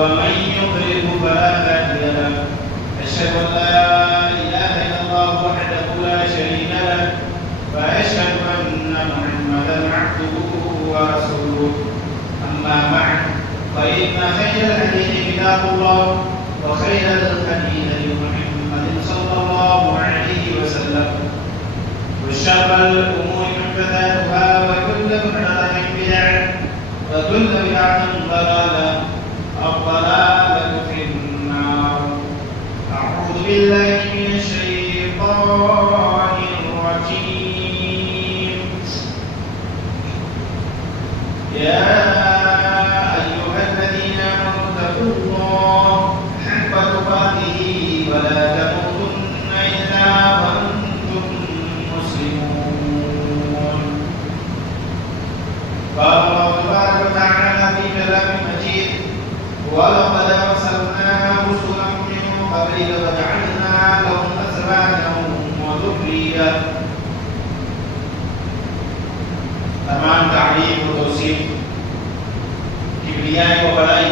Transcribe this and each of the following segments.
ومن يضلل فلا هادي له أشهد أن لا إله إلا الله وحده لا شريك له وأشهد أن محمدا عبده ورسوله أما بعد فإن خير الحديث كتاب الله وخير الهدي هدي محمد صلى الله عليه وسلم وشر الأمور محدثاتها وكل محدثة بدعة وكل بدعة ضلالة الضلالة في النار. أعوذ بالله من الشيطان الرجيم. يا أيها الذين آمنوا اتقوا الله حق تقاته ولا تموتن إلا وأنتم مسلمون. قال الله تبارك وتعالى في كلام مجيد: ولقد أرسلنا رسلا من قبلك وجعلنا لهم أزواجا وذرية. تمام تعریف و توصیف کبریائی و بڑائی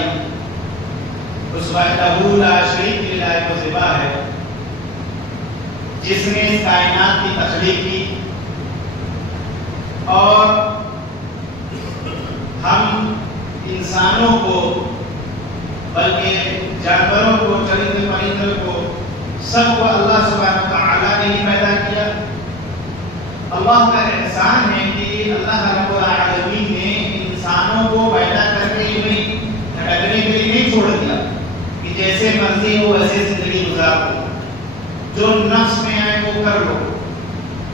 اس وحدہ لا شریک کی لائق و زبا ہے جس نے اس کائنات کی تخلیق کی اور ہم انسانوں کو بلکہ جانوروں کو چرند پرندوں کو سب کو اللہ سبحانہ وتعالی نے ہی پیدا کیا. اللہ کا احسان ہے کہ اللہ رب العالمین نے انسانوں کو پیدا کر کے انہیں بھٹکنے کے لیے نہیں چھوڑ دیا کہ جیسے مرضی ہو ویسے زندگی گزار لو, جو نفس میں آئے وہ کر لو,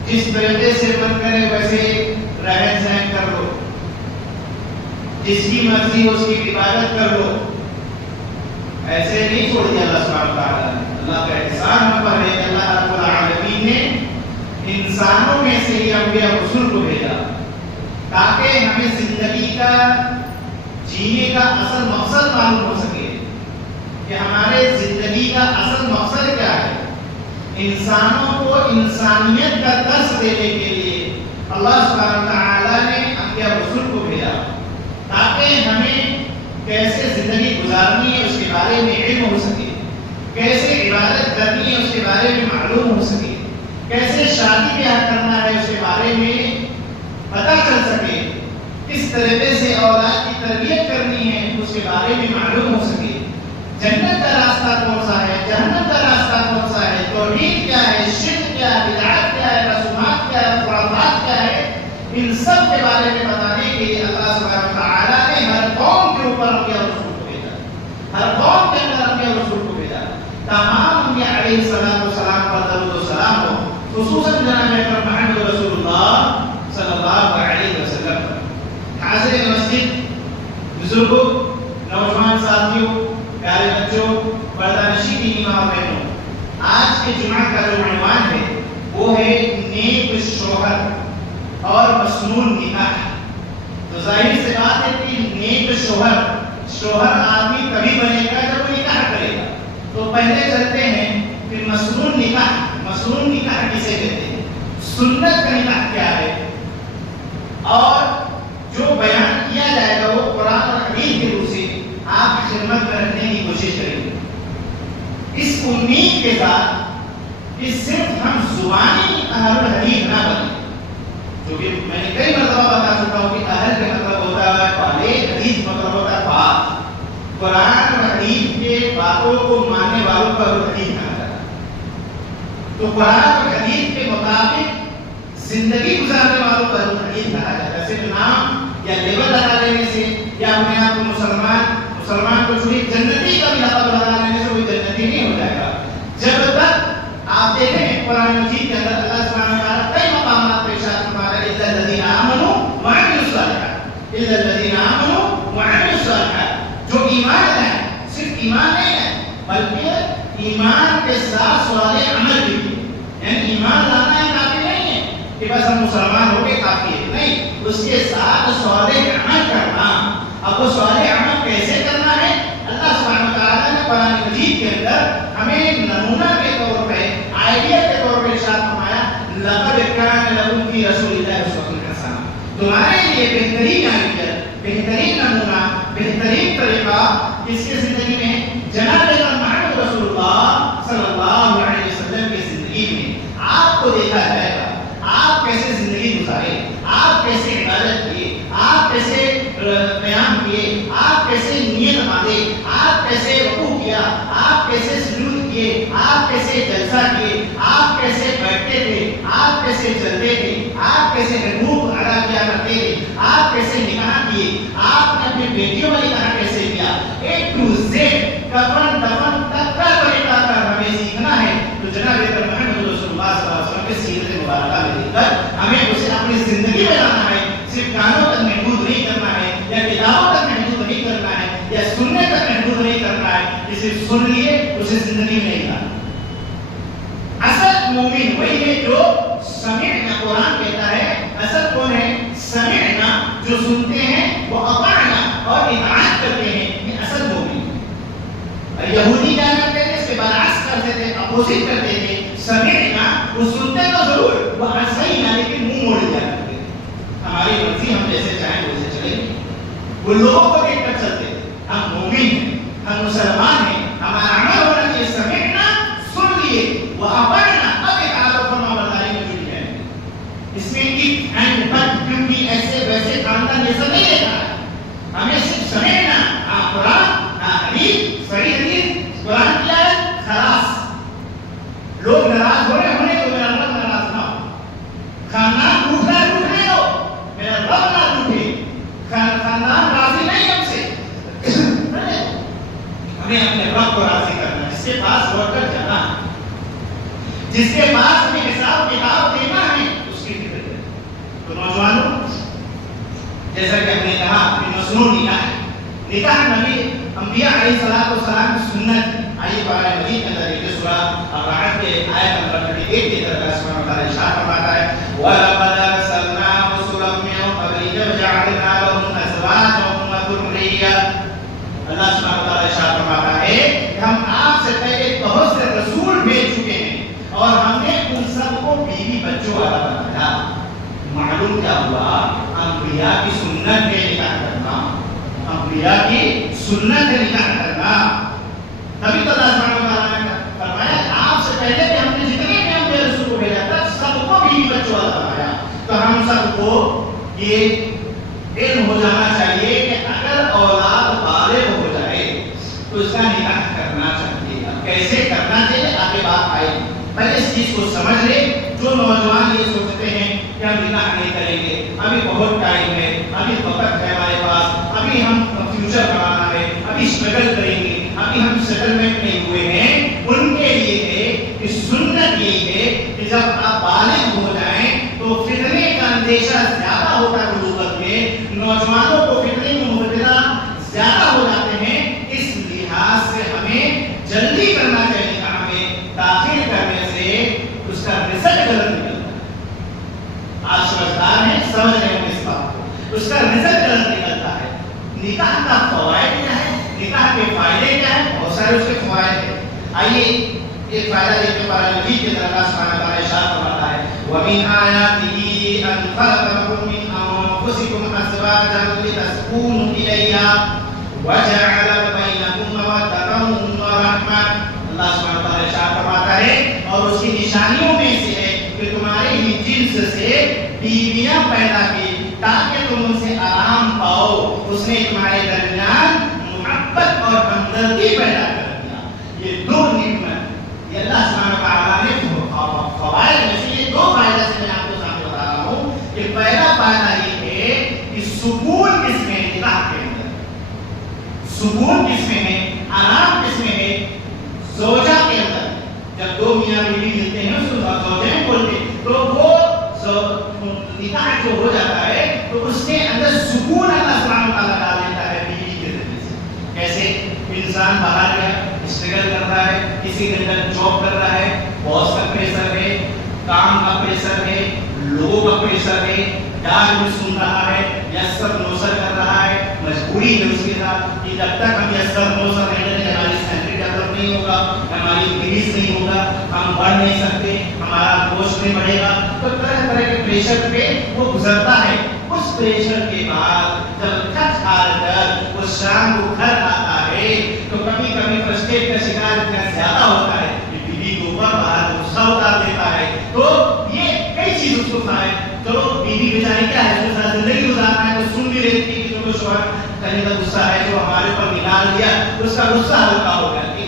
جس طریقے سے من کرے ویسے رہن سہن کر لو, جس کی مرضی ہو اس کی عبادت کر لو. ایسے نہیں چھوڑ دیا اللہ سبحانہ وتعالی نے. اللہ کا احسان ہم پر ہے کہ اللہ رب العالمین نے انسانوں میں سے ہی انبیاء رسول کو بھیجا تاکہ ہمیں زندگی کا جینے کا اصل مقصد معلوم ہو سکے کہ ہمارے زندگی کا اصل مقصد کیا ہے. انسانوں کو انسانیت کا درس دینے کے لیے اللہ سبحانہ وتعالی نے انبیاء رسول کو بھیجا تاکہ ہمیں کیسے زندگی گزارنی ہے اس کے بارے میں علم ہو سکے, کیسے عبادت کرنی ہے اس کے بارے میں معلوم ہو سکے, کیسے شادی بیاہ کرنا ہے اس کے بارے میں پتہ چل سکے, کس طریقے سے اولاد کی تربیت کرنی ہے اس کے بارے میں معلوم ہو سکے, جنت کا راستہ کون سا ہے, جہنم کا راستہ کون سا ہے, توحید کیا ہے, شرک کیا ہے, بدعت کیا ہے, رسومات کیا ہے, خرافات کیا ہے, ان سب کے بارے میں بتانے کے لیے اللہ سبحانہ وتعالی نے ہر قوم کے اوپر انبیاء رسول کو بھیجا, ہر قوم کے اندر انبیاء رسول کو بھیجا. تمام انبیاء علیہ السلام پر درود و سلام ہو, خصوصاً جناب محمد رسول اللہ صلی اللہ علیہ وسلم. حاضرین مسجد, بزرگوں, نوجوان ساتھیوں, پیارے بچوں, پردہ نشین ایمان اور بہنوں, آج کے جمعہ کا جو عنوان ہے وہ ہے نیک شوہر اور مسنون نکاح. تو ظاہر سے بات ہے کہ نیک شوہر آدمی تبھی بنے گا جب وہ نکاح کرے گا. تو پہلے چلتے ہیں کہ مسنون نکاح کسے کہتے ہیں, سنت کا نکاح کیا ہے, اور جو بیان کیا جائے گا وہ قرآن اور حدیث کے روح سے آپ کی خدمت میں رکھنے کی کوشش کریں گے, اس امید کے ساتھ کہ صرف ہم زبانی اہل الحدیث نہ بنیں. کیونکہ میں نے کئی مرتبہ بتا چکا ہوں کہ اہل کا مطلب ہوتا ہے پہلے, حدیث مطلب ہوتا ہے بات. قرآن اور حدیث کے باتوں کو ماننے والوں کا حدیث کہا جاتا ہے. تو قرآن اور حدیث کے مطابق زندگی گزارنے والوں کا حدیث کہا جاتا ہے. صرف نام یا لیبل لگا دینے سے یا اپنے آپ کو مسلمان کو چھوڑی جنتی کا بھی لقب لگا دینے سے کوئی جنتی نہیں ہو جائے گا. جب تک آپ دیکھیں قرآن مجید کے اندر اللہ سبحانہ وتعالی کئی مقامات پہ ارشاد فرماتا ہے الا الذین آمنوا وعملوا الصالحات, الا الذین آمنوا وعملوا الصالحات. جو ایمان لائے, صرف ایمان نہیں ہے بلکہ ایمان کے ساتھ صالح عمل بھی کیے. یعنی ایمان لانا ہی کافی نہیں ہے کہ بس ہم مسلمان ہو کے کافی ہے, نہیں, اس کے ساتھ صالح عمل کرنا. اب وہ صالح عمل کیسے کرنا ہے, اللہ سبحانہ وتعالی نے قرآن مجید کے اندر ہمیں نمونہ کے طور پہ, آئیڈیا کے طور پہ ارشاد فرمایا لقد کان لکم فی رسول اللہ اسوۃ حسنہ. تمہارے لیے بہترین آئیڈیا, بہترین نمونہ, بہترین طریقہ اس کی زندگی کیسے رکوع کیا، آپ کیسے سجود کیے، آپ کیسے جلسہ کیے، آپ کیسے بیٹھتے تھے، آپ کیسے چلتے تھے، آپ کیسے حقوق ادا کیا کرتے تھے، آپ کیسے نکاح کیے، آپ نے اپنی بیٹیوں کا نکاح کیسے کیا، اے ٹو زیڈ کفن دفن تک کا طریقہ کار ہمیں سیکھنا ہے. تو جناب محمد رسول اللہ صلی اللہ علیہ وسلم کے سیرت مبارکہ میں دیکھ کر ہمیں اسے اپنی زندگی میں لانا ہے. صرف کانوں تک محدود نہیں کرنا ہے، یا کتابوں تک محدود نہیں کرنا ہے، یا سننے تک محدود نہیں کرنا ہے کہ صرف سن لیے اسے زندگی میں نہیں لانا. اصل مومن وہی ہے جو سمعنا، قرآن کہتا ہے اصل کون ہے؟ سمعنا، جو سنتے ہیں، وہ اطعنا اور اطاعت کرتے ہیں، یہ اصل مومن. یہودی کیا کرتے تھے؟ اس کے برعکس کرتے تھے، اپوزٹ کرتے تھے. سمعنا، وہ سنتے تو ضرور، وہ عصینا، لیکن منہ موڑ دیا کرتے تھے. ہماری مرضی، ہم جیسے چاہیں ویسے چلیں گے. وہ لوگوں کو دیکھ کر چلتے تھے. ہم مومن ہیں، ہم مسلمان ہیں، ہمارا عمل ہونا چاہیے سمعنا، سن لیے، وہ اطعنا، اب اطاعت و فرمانبرداری میں جڑ جائیں. اس میں اف اینڈ بٹ، کیونکہ ایسے ویسے خاندان جیسا نہیں دیکھا ہے. ہمیں صرف سمعنا، ہاں قرآن، ہاں حدیث، صحیح حدیث، قرآن کیا ہے، خلاص. لوگ ناراض ہو رہے ہونے تو میرا رب ناراض نہ ہو. خاندان ٹوٹ رہا ہے، ٹوٹنے دو، میرا رب نہ ٹوٹے. خاندان راضی نہیں ہم سے، ہمیں اپنے رب کو راضی کرنا ہے. جس کے پاس لوٹ کر جانا ہے، جس کے پاس ہمیں حساب کتاب دینا ہے، اس کی فکر کریں. تو نوجوانوں، جیسا کہ ہم نے کہا کہ مسنون نکاح ہے. نکاح نبی انبیاء علیہ السلام کی سنت ہے. آئیے قرآن مجید کے اندر ایک سورہ الرعد کے آیت نمبر 38 کے اندر اللہ سبحانہ و تعالیٰ ارشاد فرماتا ہے وَلَقَدْ أَرْسَلْنَا رُسُلًا مِّن قَبْلِكَ وَجَعَلْنَا لَهُمْ أَزْوَاجًا وَذُرِّيَّةً. اللہ سبحانہ و تعالیٰ ارشاد فرماتا ہے کہ ہم آپ سے پہلے بہت سے رسول بھیج چکے ہیں اور ہم نے ان سب کو بیوی بچوں والا بنایا. معلوم کیا ہوا؟ انبیاء کی سنت ہے نکاح کرنا، انبیاء کی سنت ہے نکاح کرنا. تبھی تو اللہ سبحانہ و تعالیٰ نے فرمایا آپ سے پہلے کہ ہم نے جتنے بھی انبیاء رسول کو بھیجا تھا سب کو بیوی بچوں والا بنایا. تو ہم سب کو یہ علم ہو جانا چاہیے کہ اگر اولاد بالغ ہو جائے تو اس کا نکاح کرنا چاہیے. اب کیسے کرنا چاہیے آگے بات آئے گی. پہلے اس چیز کو سمجھ لے. جو نوجوان یہ سوچتے ہیں کہ ہم نکاح نہیں کریں گے، ابھی بہت ٹائم ہے، ابھی وقت ہے ہمارے پاس، ابھی ہم فیوچر بنانا ہے، ابھی اسٹرگل کریں گے، ابھی ہم سیٹلمنٹ نہیں ہوئے ہیں، ان کے لیے ہے کہ سنت یہی ہے کہ جب آپ بالغ ہو جائیں تو فتنے کا اندیشہ زیادہ ہوتا ہے. بلوغت میں نوجوانوں کو فتنے میں مبتلا زیادہ ہو جاتے ہیں. اس لحاظ سے ہمیں جلدی کرنا چاہیے. ہمیں داخل کرنے سے اس کا رزلٹ غلط نکلتا ہے. آپ سمجھدار ہیں، سمجھ رہے ہیں اس بات کو. اس کا رزلٹ غلط نکلتا ہے. نکاح کا فوائد کیا ہے، نکاح کے فائدے کیا ہیں؟ بہت سارے اس کے فوائد ہیں. آئیے ایک فائدہ دیکھتے ہیں. قرآن مجید کے اندر اللہ سبحانہ و تعالیٰ ارشاد فرماتا ہے وَمِنْ آيَاتِهِ أَنْ خَلَقَ لَكُم مِّنْ أَنفُسِكُمْ أَزْوَاجًا لِتَسْكُنُوا إِلَيْهَا وَجَعَلَ بَيْنَكُم مَّوَدَّةً وَرَحْمَةً. اللہ سبحانہ و تعالیٰ ارشاد فرماتا ہے اور اس کی نشانیوں میں سے ہے کہ تمہارے ہی جنس سے بیویاں پیدا کی تاکہ تم ان سے آرام پاؤ. اس نے تمہارے درمیان محبت اور ہمدردی پیدا کر دیا. یہ دو نعمت، یہ اللہ سبحانہ و تعالیٰ نے فوائد میں سے یہ دو فائدہ سے میں آپ کو سامنے بتا رہا ہوں. کہ پہلا فائدہ یہ ہے کہ سکون کس میں ہے؟ نکاح کے اندر سکون کس میں ہے، آرام کس میں ہے؟ زوجہ کے اندر. جب دو میاں بیوی ملتے ہیں اس کو زوجین بولتے ہیں. تو وہ نکاح جو ہو جاتا ہے تو اس کے اندر سکون اللہ سبحانہ و تعالیٰ ڈال دیتا ہے بیوی کے ذریعے سے. کیسے؟ انسان باہر گیا، اسٹرگل کر رہا ہے، کسی کے اندر جاب کر رہا ہے، باس کا پریشر ہے، کام کا پریشر ہے، لوگوں کا پریشر ہے، ڈانٹ بھی سن رہا ہے، یسر نوسر کر رہا ہے، مجبوری ہے اس کے ساتھ کہ جب تک ہم یسر نوسر نہیں کریں ہماری سیلری ڈیولپ نہیں ہوگا، ہماری انکریز نہیں ہوگا، ہم بڑھ نہیں سکتے، ہمارا گوشت نہیں بڑھے گا. تو طرح طرح کے پریشر پہ وہ گزرتا ہے. اس پریشر کے بعد جب تھک ہار کر وہ شام کو گھر آتا ہے تو کبھی کبھی فرسٹریٹ کا شکار اتنا زیادہ ہوتا ہے کہ بیوی کے اوپر باہر غصہ اتار دیتا ہے. تو یہ کئی چیز اس کو کھائے. چلو بیوی بیچاری کیا ہے، اس کے ساتھ زندگی گزارنا ہے تو سن بھی لیتی ہے کہ چلو شوہر کہیں کا غصہ ہے جو ہمارے اوپر نکال نکال دیا تو اس کا غصہ ہلکا ہو گیا کہ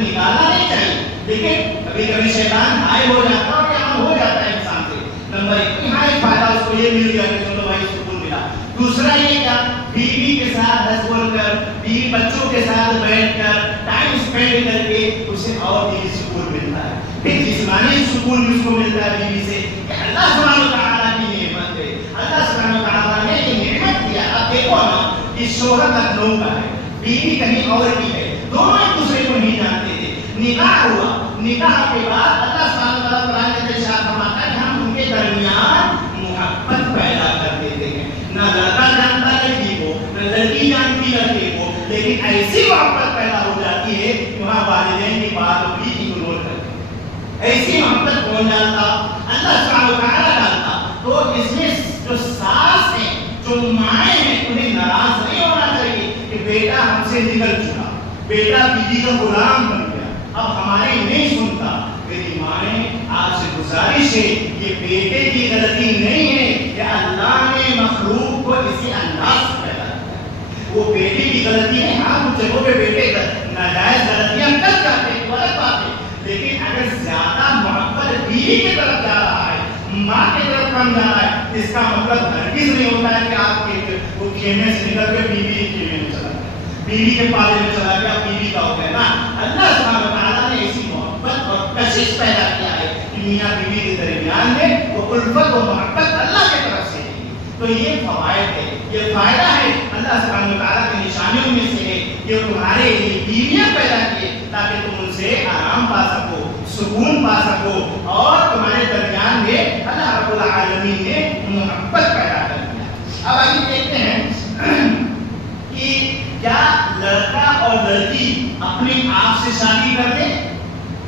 نکالنا نہیں چاہیے، لیکن کبھی کبھی شیطان ہائے ہو جاتا ہے اور یہاں ہو جاتا ہے انسان سے۔ نمبر ایک یہاں ایک فائدہ اس کو یہ مل گیا کہ چلو بھائی سکون ملا۔ دوسرا یہ کیا، بیوی کے ساتھ ہنس بول کر، بیوی بچوں کے ساتھ بیٹھ کر ٹائم اسپینڈ کر کے اسے اور دلی سکون ملتا ہے۔ پھر جسمانی سکون بھی اس کو ملتا ہے بیوی سے کہ اللہ سبحانہ و تعالیٰ کی نعمت ہے، اللہ سبحانہ و تعالیٰ نے یہ نعمت دیا۔ اب دیکھو نا کہ شوہر لکھنؤ کا ہے، بیوی کہیں اور کی ہے، دونوں ایک دوسرے کو نہیں جانتے تھے، نکاح ہوا، نکاح کے بعد اللہ سبحانہ و تعالیٰ قرآن میں ارشاد فرماتا ہے کہ ہم ان کے درمیان محبت پیدا کر دیتے ہیں۔ نہ لڑکا جانتا لڑکی کو، نہ لڑکی جانتی لڑکے کو، لیکن ایسی محبت پیدا ہو جاتی ہے کہ وہاں والدین کی بات بھی اگنور کرتے ہیں۔ ایسی محبت کون جانتا؟ اللہ سبحانہ و تعالیٰ جانتا۔ تو اس میں جو ساس ہیں، جو مائیں ہیں، انہیں ناراض نہیں ہونا چاہیے کہ بیٹا ہم سے نکل چکا، بیٹا بیوی کا غلام بن گیا، اب ہماری نہیں سنتا۔ میری مائیں آپ سے گزارش ہے، یہ بیٹے کی غلطی نہیں ہے کہ اللہ نے مخلوق کو اسی انداز سے پیدا کیا، وہ بیٹے کی غلطی ہے۔ ہاں کچھ جگہوں پہ بیٹے ناجائز غلطیاں کر جاتے ہیں، غلط بات ہے، لیکن اگر زیادہ محبت بیوی کی طرف جا رہا ہے، ماں کی طرف کم جا رہا ہے، اس کا مطلب ہرگز نہیں ہوتا ہے کہ آپ کے وہ خیمے سے نکل کے بیوی کے خیمے میں چلا گیا، بیوی کے پالے میں چلا گیا، بیوی کا ہو گیا نا۔ اللہ سبحانہ و تعالیٰ نے ایسی محبت اور کشش پیدا کیا ہے کہ میاں بیوی کے درمیان میں وہ الفت و محبت اللہ کی طرف سے ہے۔ تو یہ فوائد ہے، یہ فائدہ ہے اللہ سبحانہ و تعالیٰ کی نشانیوں میں سے ہے کہ تمہارے لیے بیویاں پیدا کیے تاکہ تم ان سے آرام پا سکو، سکون پا سکو، اور تمہارے درمیان میں اللہ رب العالمین نے محبت پیدا کر دیا۔ اب آئیے دیکھتے ہیں کہ کیا لڑکا اور لڑکی اپنے آپ سے شادی کر دیں؟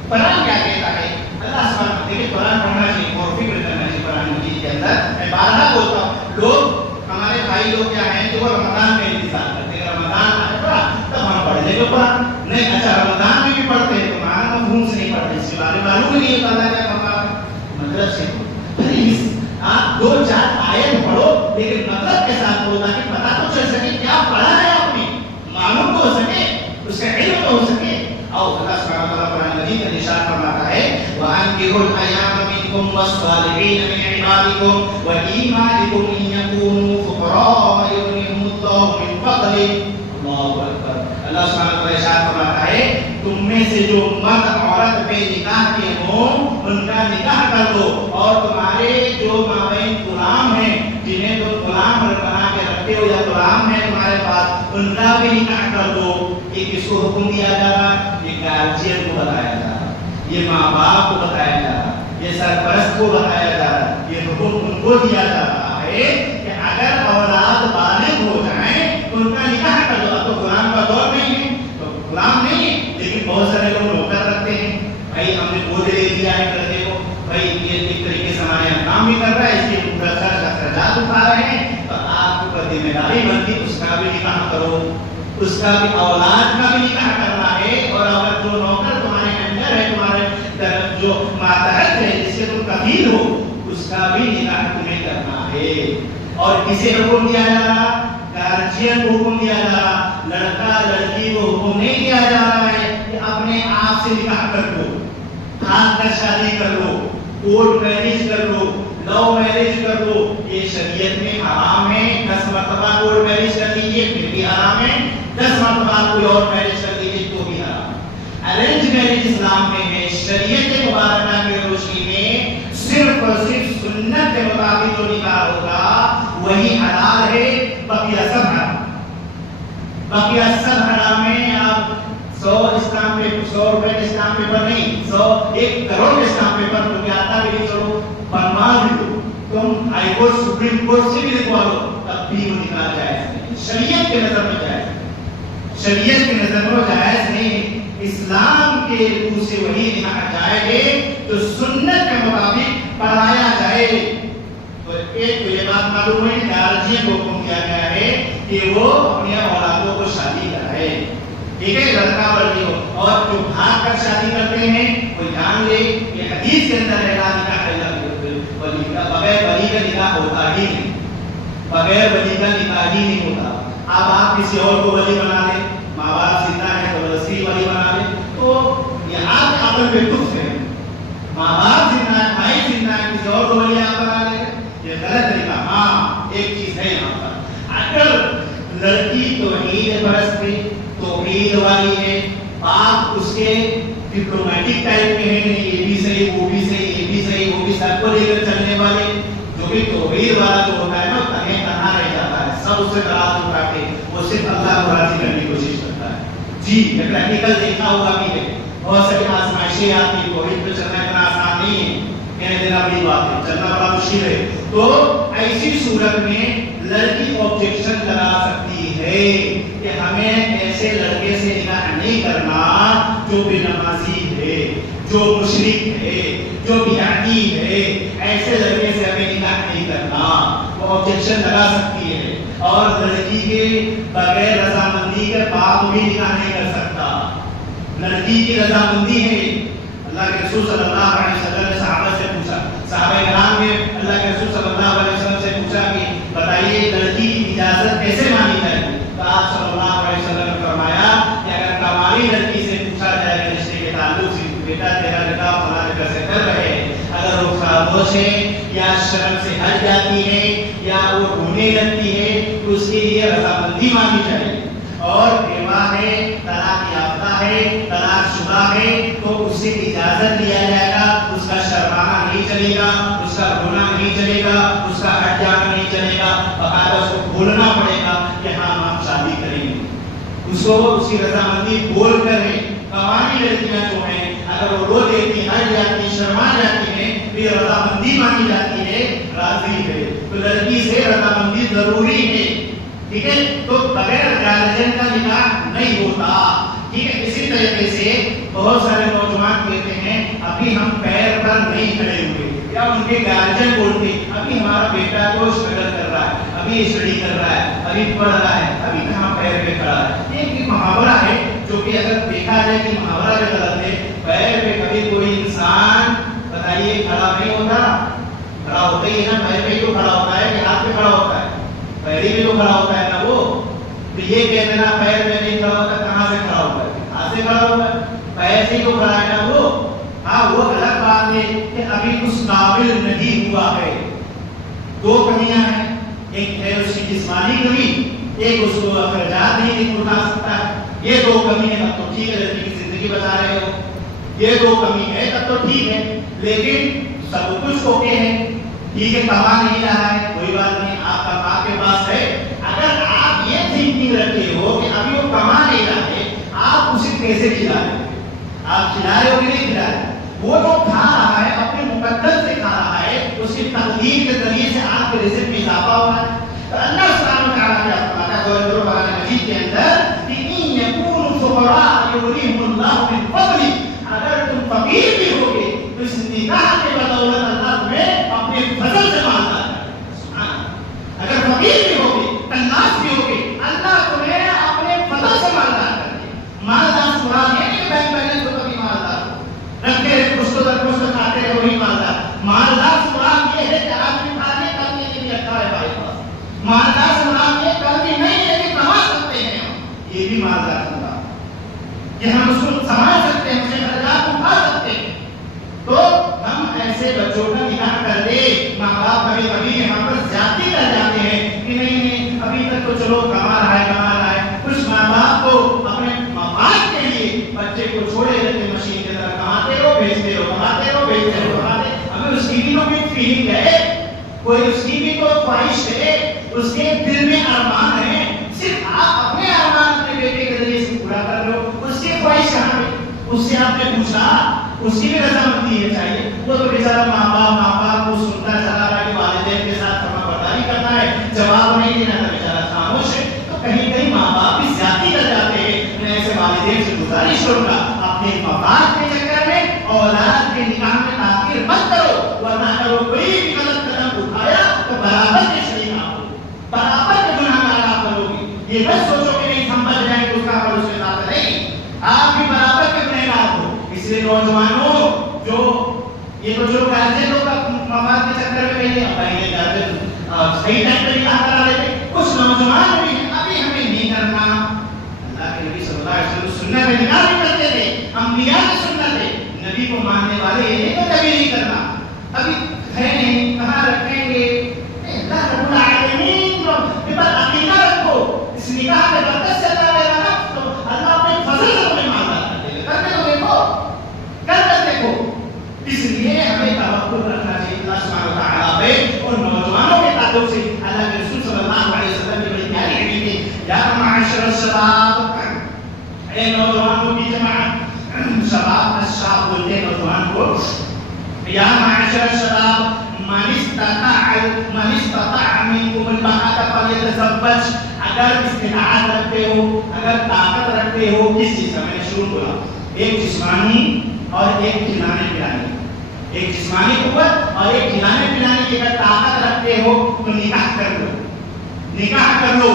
قرآن کیا کہتا ہے؟ اللہ سبحانہ دیکھیں قرآن پڑھنا چاہیے اور فکر کرنا چاہیے قرآن مجید کے اندر۔ میں بارہا بولتا ہوں، لوگ ہمارے بھائی لوگ کیا ہیں جو رمضان کا انتظار کرتے ہیں، رمضان آئے گا تب ہم پڑھ لیں گے قرآن۔ نہیں، اچھا رمضان میں بھی پڑھتے ہیں تو ہمارا مفہوم سے نہیں پڑھتے، اس کے بارے معلوم نہیں ہے پتا کیا مطلب سے آپ دو چار آیت پڑھو لیکن مطلب کے ساتھ پڑھو تاکہ پتا تو چل سکے کیا پڑھا ہے آپ نے، معلوم تو ہو سکے، اس کا علم تو ہو سکے۔ اور اللہ سبحانہ و تعالیٰ قرآن مجید میں ارشاد فرماتا ہے وَأَنكِحُوا الْأَيَامَ مِنكُمْ وَالصَّالِحِينَ مِنْ عِبَادِكُمْ وَإِمَائِكُمْ إِنْ يَكُونُوا فُقَرَاءَ يُغْنِهِمُ اللَّهُ مِنْ فَضْلِهِ۔ اللہ اکبر۔ اللہ سبحانہ و تعالیٰ ارشاد فرماتا ہے تم میں سے جو مرد عورت بے نکاح کے ہوں ان کا نکاح کر دو، اور تمہارے جو مابین غلام ہیں جنہیں تم غلام بنا کے رکھتے ہو یا غلام ہیں تمہارے پاس، ان کا بھی نکاح کر دو۔ یہ کس کو حکم دیا جا رہا؟ یہ گارجین کو بتایا جا رہا، یہ ماں باپ کو بتایا جا رہا، یہ سرپرست کو بتایا جا رہا، یہ حکم ان کو دیا جا رہا ہے کہ اگر اولاد بالغ ہو جائیں تو ان کا نکاح کر دو۔ اب تو غلام کا دور نہیں ہے، تو غلام نہیں ہے، لیکن بہت سارے لوگ نوکر رکھتے ہیں، بھائی ہم نے گود دے دیا ہے لڑکے کو، بھائی یہ ایک طریقے سے ہمارے یہاں کام بھی کر رہا ہے، اس کے پورا خرچات اٹھا رہے ہیں، تو آپ کو ذمہ داری بنتی اس کا بھی نکاح کرو، اس کا بھی اولاد کا بھی نکاح کرنا ہے۔ اور اگر جو نوکر تمہارے اندر ہے، تمہارے جو ماتحت ہے جس سے تم کفیل ہو، اس کا بھی نکاح تمہیں کرنا ہے۔ اور کسے حکم دیا جا رہا؟ گارجین کو حکم دیا جا رہا، لڑکا لڑکی کو حکم نہیں دیا جا رہا ہے کہ اپنے آپ سے نکاح کر لو، کھان کر شادی کر لو، کورٹ میرج کر لو، لو میرج کر لو۔ یہ شریعت میں حرام ہے، 10 مرتبہ کورٹ میرج کر لیجیے پھر بھی حرام ہے، 10 مرتبہ کوئی اور میرج کر لیجیے تو بھی حرام ہے۔ ارینج میرج اسلام میں ہے، شریعت مبارکہ کی روشنی میں صرف اور صرف سنت کے مطابق جو نکاح ہوگا وہی حلال ہے، بقیہ سب حرام، بقیہ سب حرام ہے۔ آپ 100 اسٹامپ پیپر، 100 روپے کے اسٹامپ پیپر نہیں، 1 کروڑ کے اسٹامپ پیپر تو کیا آتا بھی نہیں، چلو بنوا بھی دو، تم ہائی کورٹ سپریم کورٹ سے بھی لکھوا لو، تب بھی وہ نکاح جائز نہیں، شریعت کے نظر میں جائز نہیں، شریعت کے نظر میں جائز نہیں۔ اسلام کے روح سے وہی نکاح جائز ہے تو سنت کے مطابق پڑھایا جائے۔ تو ایک تو یہ بات معلوم ہے کہ گارجین کو حکم دیا گیا ہے کہ وہ اپنی اولادوں کو شادی کرائے، ٹھیک ہے، لڑکا لڑکی ہو۔ اور جو بھاگ کر شادی کرتے ہیں وہ جان لے کہ حدیث کے اندر ہے لا نکاح الا ولی کا، بغیر ولی کا نکاح ہوتا ہی نہیں، بغیر ولی کا نکاح ہی نہیں ہوتا۔ اب آپ کسی اور کو ولی بنا لیں، ماں باپ زندہ ہے تو رسی والی بنا لے، تو یہ آپ کے عقل پہ کچھ ہے. ماں باپ زندہ ہے، بھائی زندہ ہے، کسی اور کو ولی آپ بنا لے، یہ غلط طریقہ. ہاں ایک چیز ہے یہاں پر، اگر لڑکی توحید پرست ہے، توحید والی ہے، آپ اس کے ڈپلومیٹک ٹائپ میں ہے، نہیں یہ بھی صحیح وہ بھی صحیح یہ بھی صحیح وہ بھی، سب کو لے کر چلنے والے، جو بھی توحید والا جو ہوتا ہے نا تنہا تنہا رہ جاتا ہے، سب اس سے ناراض ہو کر کے وہ صرف اللہ کو راضی کرنے کی کوشش کرتا ہے. جی پریکٹیکل دیکھا ہوا بھی ہے، بہت ساری آزمائشیں آتی ہیں، توحید پہ چلنا اتنا آسان نہیں ہے، کہنے دینا بڑی بات ہے، چلنا بڑا مشکل ہے. تو ایسی صورت میں لڑکی آبجیکشن لگا سکتی ہے کہ ہمیں ایسے لڑکے سے نکاح نہیں کرنا جو بے نمازی ہے، جو مشرک ہے، جو بدعتی ہے، ایسے لڑکے سے ہمیں نکاح نہیں کرنا. وہ آبجیکشن لگا سکتی ہے. اور لڑکی کے بغیر رضامندی کے باپ بھی نکاح نہیں کر سکتا. لڑکی کی رضامندی ہے. اللہ کے رسول صلی اللہ علیہ وسلم نے صحابہ سے پوچھا، صحابہ کرام نے اللہ کے رسول صلی اللہ علیہ وسلم سے پوچھا کہ بتائیے لڑکی کی اجازت کیسے مانی جائے؟ تو آپ صلی اللہ علیہ وسلم نے فرمایا کہ اگر کمالی لڑکی سے پوچھا جائے کہ رشتے کے تعلق سے بیٹا تیرا نکاح فلاں جگہ سے کر رہے ہیں، اگر وہ خاموش ہے یا شرم سے ہٹ جاتی ہے یا وہ رونے لگتی ہے تو اس کے لیے رضامندی مانی جائے. اور بیوہ ہے، طلاق یافتہ ہے، طلاق شدہ ہے تو اس سے اجازت لیا جائے گا. اس کا شرمانا نہیں چلے گا، اس کا رونا نہیں چلے گا، اس کا ہٹ جانا نہیں چلے گا. باقاعدہ اس کو بولنا پڑے گا کہ ہاں ہم شادی کریں گے. اس کو اس کی رضامندی بول کر ہے. قوانی لڑکیاں جو ہیں اگر وہ رو دیتی، ہٹ جاتی، شرما جاتی ہیں تو یہ رضامندی مانی جاتی ہے، راضی ہے. تو لڑکی سے رضامندی ضروری ہے. ٹھیک ہے، تو بغیر گارجین کا نکاح نہیں ہوتا. ٹھیک ہے، اسی طریقے سے بہت سارے نوجوان کہتے ہیں ابھی ہم پیر پر نہیں کھڑے ہوئے، یا ان کے گارجین بولتے ابھی ہمارا بیٹا تو اسٹرگل کر رہا ہے، ابھی اسٹڈی کر رہا ہے، ابھی پڑھ رہا ہے، ابھی کہاں پیر پہ کھڑا ہے. ایک محاورہ ہے جو کہ اگر دیکھا جائے کہ محاورہ بھی غلط ہے. پیر پہ کبھی کوئی انسان بتائیے کھڑا نہیں ہوتا، کھڑا ہوتا ہی ہے نا. پیر پہ تو کھڑا ہوتا ہے کہ ہاتھ پہ کھڑا ہوتا ہے؟ پیری میں تو کھڑا ہوتا ہے نا وہ. تو یہ کہہ دینا پیر میں نہیں کھڑا ہوتا، کہاں سے کھڑا ہوتا ہے؟ ہاتھ سے کھڑا ہوتا ہے، پیر سے تو کھڑا ہے نا وہ. ہاں وہ الگ بات ہے کہ ابھی اس قابل نہیں ہوا ہے. دو کمیاں ہیں، ایک ہے اس کی جسمانی کمی، ایک اس کو اخراجات نہیں اٹھا سکتا ہے. یہ دو کمی ہے. تب تو ٹھیک ہے، لڑکی کی زندگی بچا رہے ہو، یہ دو کمی ہے تب تو ٹھیک ہے. لیکن سب کچھ اوکے ہے، ٹھیک ہے، کما نہیں رہا ہے، کوئی بات نہیں، آپ کا آپ کے پاس ہے. اگر آپ یہ تھنکنگ رکھتے ہو کہ ابھی وہ کما نہیں رہا ہے، آپ اسے کیسے کھلا رہے ہو؟ آپ کھلا رہے ہو کہ نہیں کھلا رہے؟ وہ جو کھا رہا ہے اپنے مقدس سے کھا رہا ہے، اس کی تقدیر کے ذریعے سے آپ کے رزق میں اضافہ ہو رہا ہے. تو اللہ سبحانہ و تعالیٰ نے فرمایا ہے قرآن مجید کے اندر کہ ان یکونوا فقراء یغنیہم اللہ من فضلہ، اگر تم فقیر بھی ہوگے تو اس نکاح کے بدولت اللہ تمہیں اپنے فضل سے مالدار کرے. اگر فقیر بھی ہوگے، تناس بھی ہوگے، اللہ تمہیں اپنے فضل سے مالدار کرے. مالدار سے مراد یہ نہیں کہ بینک بیلنس ہو تبھی مالدار ہو، رکھتے رہے کچھ تو در کچھ تو کھاتے رہے وہی مالدار. مالدار سے مراد یہ ہے کہ آپ نے کھا لیا کل کے لیے رکھا ہے بھائی پاس. مالدار سے مراد یہ کل بھی نہیں ہے کہ کما سکتے ہیں ہم، یہ بھی مالدار سے مراد کہ ہم اس کو سنبھال سکتے ہیں، اسے خرچات اٹھا سکتے ہیں. تو ہم ایسے بچوں کا نکاح کر دے. ماں باپ کبھی کبھی یہاں پر زیادتی کر جاتے ہیں کہ نہیں ابھی تک تو چلو کما رہا ہے. کچھ ماں باپ کو اپنے مفاد کے لیے بچے کو چھوڑے رہتے مشین کی طرح، کماتے رہو بھیجتے رہو، کماتے رہو بھیجتے رہو، کماتے. ہمیں اس کی بھی تو کوئی فیلنگ ہے، کوئی اس کی بھی تو خواہش ہے، اس کے دل میں ارمان ہے. صرف آپ اپنے ارمان اپنے بیٹے کے ذریعے سے پورا کر لو، اس کی خواہش کہاں ہے؟ اس سے آپ نے پوچھا، اس کی بھی رضامندی ہے چاہیے. وہ تو بیچارہ ماں باپ کو سنتا چلا رہا کہ والدین کے ساتھ فرما برداری کرنا ہے، جواب نہیں دینا تھا، بیچارہ خاموش ہے. تو کہیں کہیں ماں باپ بھی زیادتی کر جاتے ہیں. میں ایسے والدین سے گزارش کروں گا اپنے مفاد کے چکر میں اولاد کے نکاح میں تاخیر مت کرو، ورنہ اگر وہ کوئی بھی غلط قدم اٹھایا تو برابر کے شریک آپ ہو، برابر کے گناہگار آپ بنو گے. یہ مت سوچو کہ نہیں ہم بچ جائیں گے اس کا عمل اس کے ساتھ نہیں، آپ بھی برابر کے گنہگار ہو. اس لیے نوجوانوں جو یہ تو جو گارجین لوگ مفاد کے چکر میں کہیں پہلے گارجین صحیح ٹائم پہ نکاح کرا لیتے، کچھ نوجوان بھی ابھی ہمیں نہیں کرنا. اللہ کے نبی صلی اللہ علیہ وسلم سنت نکاح بھی کرتے تھے، انبیاء کی سنت ہے، نبی کو ماننے والے یہ نہیں کہ کبھی نہیں کرنا، ابھی ہے نہیں کہاں رکھیں گے، اللہ رب العالمین کے بعد عقیدہ رکھو، اس نکاح کے برکت سے اللہ میرا نفس تو اللہ اپنے فضل سے تمہیں معاملہ کر دے گا، کر کے تو دیکھو، کر کے دیکھو۔ اس لیے ہمیں توکل رکھنا چاہیے اللہ سبحانہ وتعالیٰ پہ، اور نوجوانوں کے تعلق سے اللہ کے رسول صلی اللہ علیہ وسلم کی بڑی پیاری حدیث ہے، یا معاشر الشباب، اے نوجوانوں کی جماعت، شباب الشباب بولتے ہیں نوجوان کو، یا معاشر الشباب من استطاع منکم الباءۃ فلیتزوج، اگر استطاعت رکھتے ہو، اگر طاقت رکھتے ہو، کس چیز کا میں نے شروع بولا، ایک جسمانی اور ایک کھلانے پلانے، ایک جسمانی قوت اور ایک کھلانے پلانے کی اگر طاقت رکھتے ہو تو نکاح کر لو، نکاح کر لو۔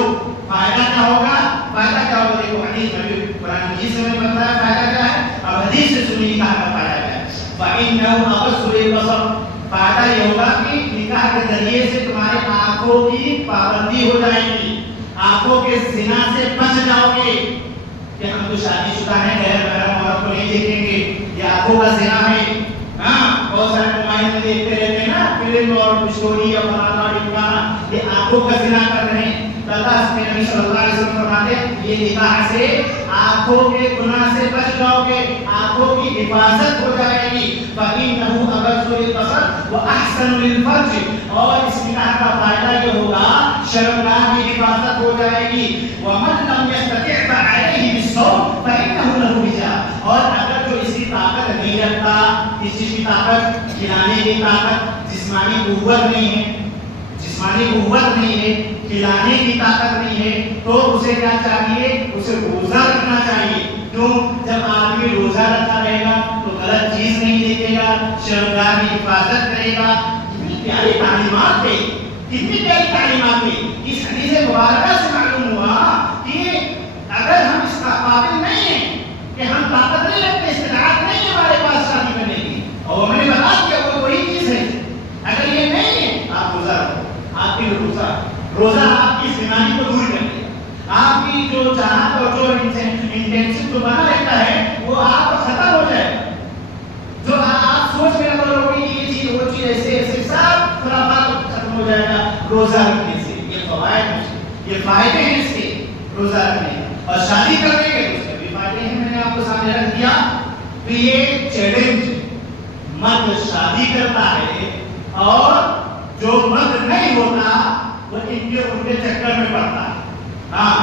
فائدہ کیا ہوگا؟ فائدہ کیا ہوگا؟ دیکھو حدیث میں، قرآن مجید سے میں بتایا فائدہ کیا ہے، اب حدیث سے سنی نکاح کا فائدہ کیا ہے۔ فإنه أغض للبصر، فائدہ یہ ہوگا کہ نکاح کے ذریعے سے تمہارے آنکھوں کی پابندی ہو جائے گی، آنکھوں کے زنا سے بچ جاؤ گے، کہ ہم تو شادی شدہ ہیں، غیر محرم عورت کو نہیں دیکھیں گے، یہ آنکھوں کا زنا ہے۔ ہاں بہت سارے موبائل میں دیکھتے رہتے ہیں نا فلم اور اسٹوری اور فلانا ڈھمکانا، یہ آنکھوں کا زنا کر رہے ہیں۔ اللہ کے نبی صلی اللہ علیہ وسلم فرماتے ہیں یہ نکاح سے آنکھوں کے گناہ سے بچ جاؤ گے، آنکھوں کی حفاظت ہو جائے گی۔ فإنه أغض للبصر وأحسن للفرج، اور اس نکاح کا فائدہ یہ ہوگا شرمگاہ کی حفاظت ہو جائے گی۔ ومن لم يستطع فعليه بالصوم فإنه له وجاء، اور اگر جو اس کی طاقت نہیں رکھتا، کسی کی طاقت کھلانے کی طاقت، جسمانی قوت نہیں ہے، جسمانی قوت نہیں ہے، کھلانے کی طاقت نہیں ہے، تو اسے کیا چاہیے؟ اسے روزہ رکھنا چاہیے۔ کیوں؟ جب آدمی روزہ رکھتا رہے گا تو غلط چیز نہیں دیکھے گا، شرمگاہ کی حفاظت کرے گا۔ کتنی پیاری تعلیمات ہے، کتنی پیاری تعلیمات ہے۔ اس حدیث مبارکہ سے معلوم ہوا کہ اگر ہم اس کا قابل نہیں ہیں کہ ہم طاقت نہیں رکھتے، استطاعت نہیں ہے ہمارے پاس شادی کرنے کی، اور میں نے بتا دیا وہ وہی چیز ہے، اگر یہ نہیں ہے آپ روزہ رکھو، آپ کی روزہ آپ کی بیماری کو دور کر دے گا، آپ کی جو چاہت اور جو انٹینشن جو بنا رہتا ہے وہ آپ کو ختم ہو جائے گا، جو آپ سوچ میں لگا رہو گے یہ چیز وہ چیز ایسے ایسے سب خرافات ختم ہو جائے گا روزہ رکھنے سے۔ یہ فوائد ہیں، یہ فائدے ہیں اس کے روزہ رکھنے کے، اور شادی کرنے کے اس کے بھی فائدے ہیں، میں نے آپ کو سامنے رکھ دیا۔ تو یہ چیلنج، مرد شادی کرتا ہے اور جو مرد نہیں ہوتا وہ ان کے چکر میں پڑتا ہے، ہاں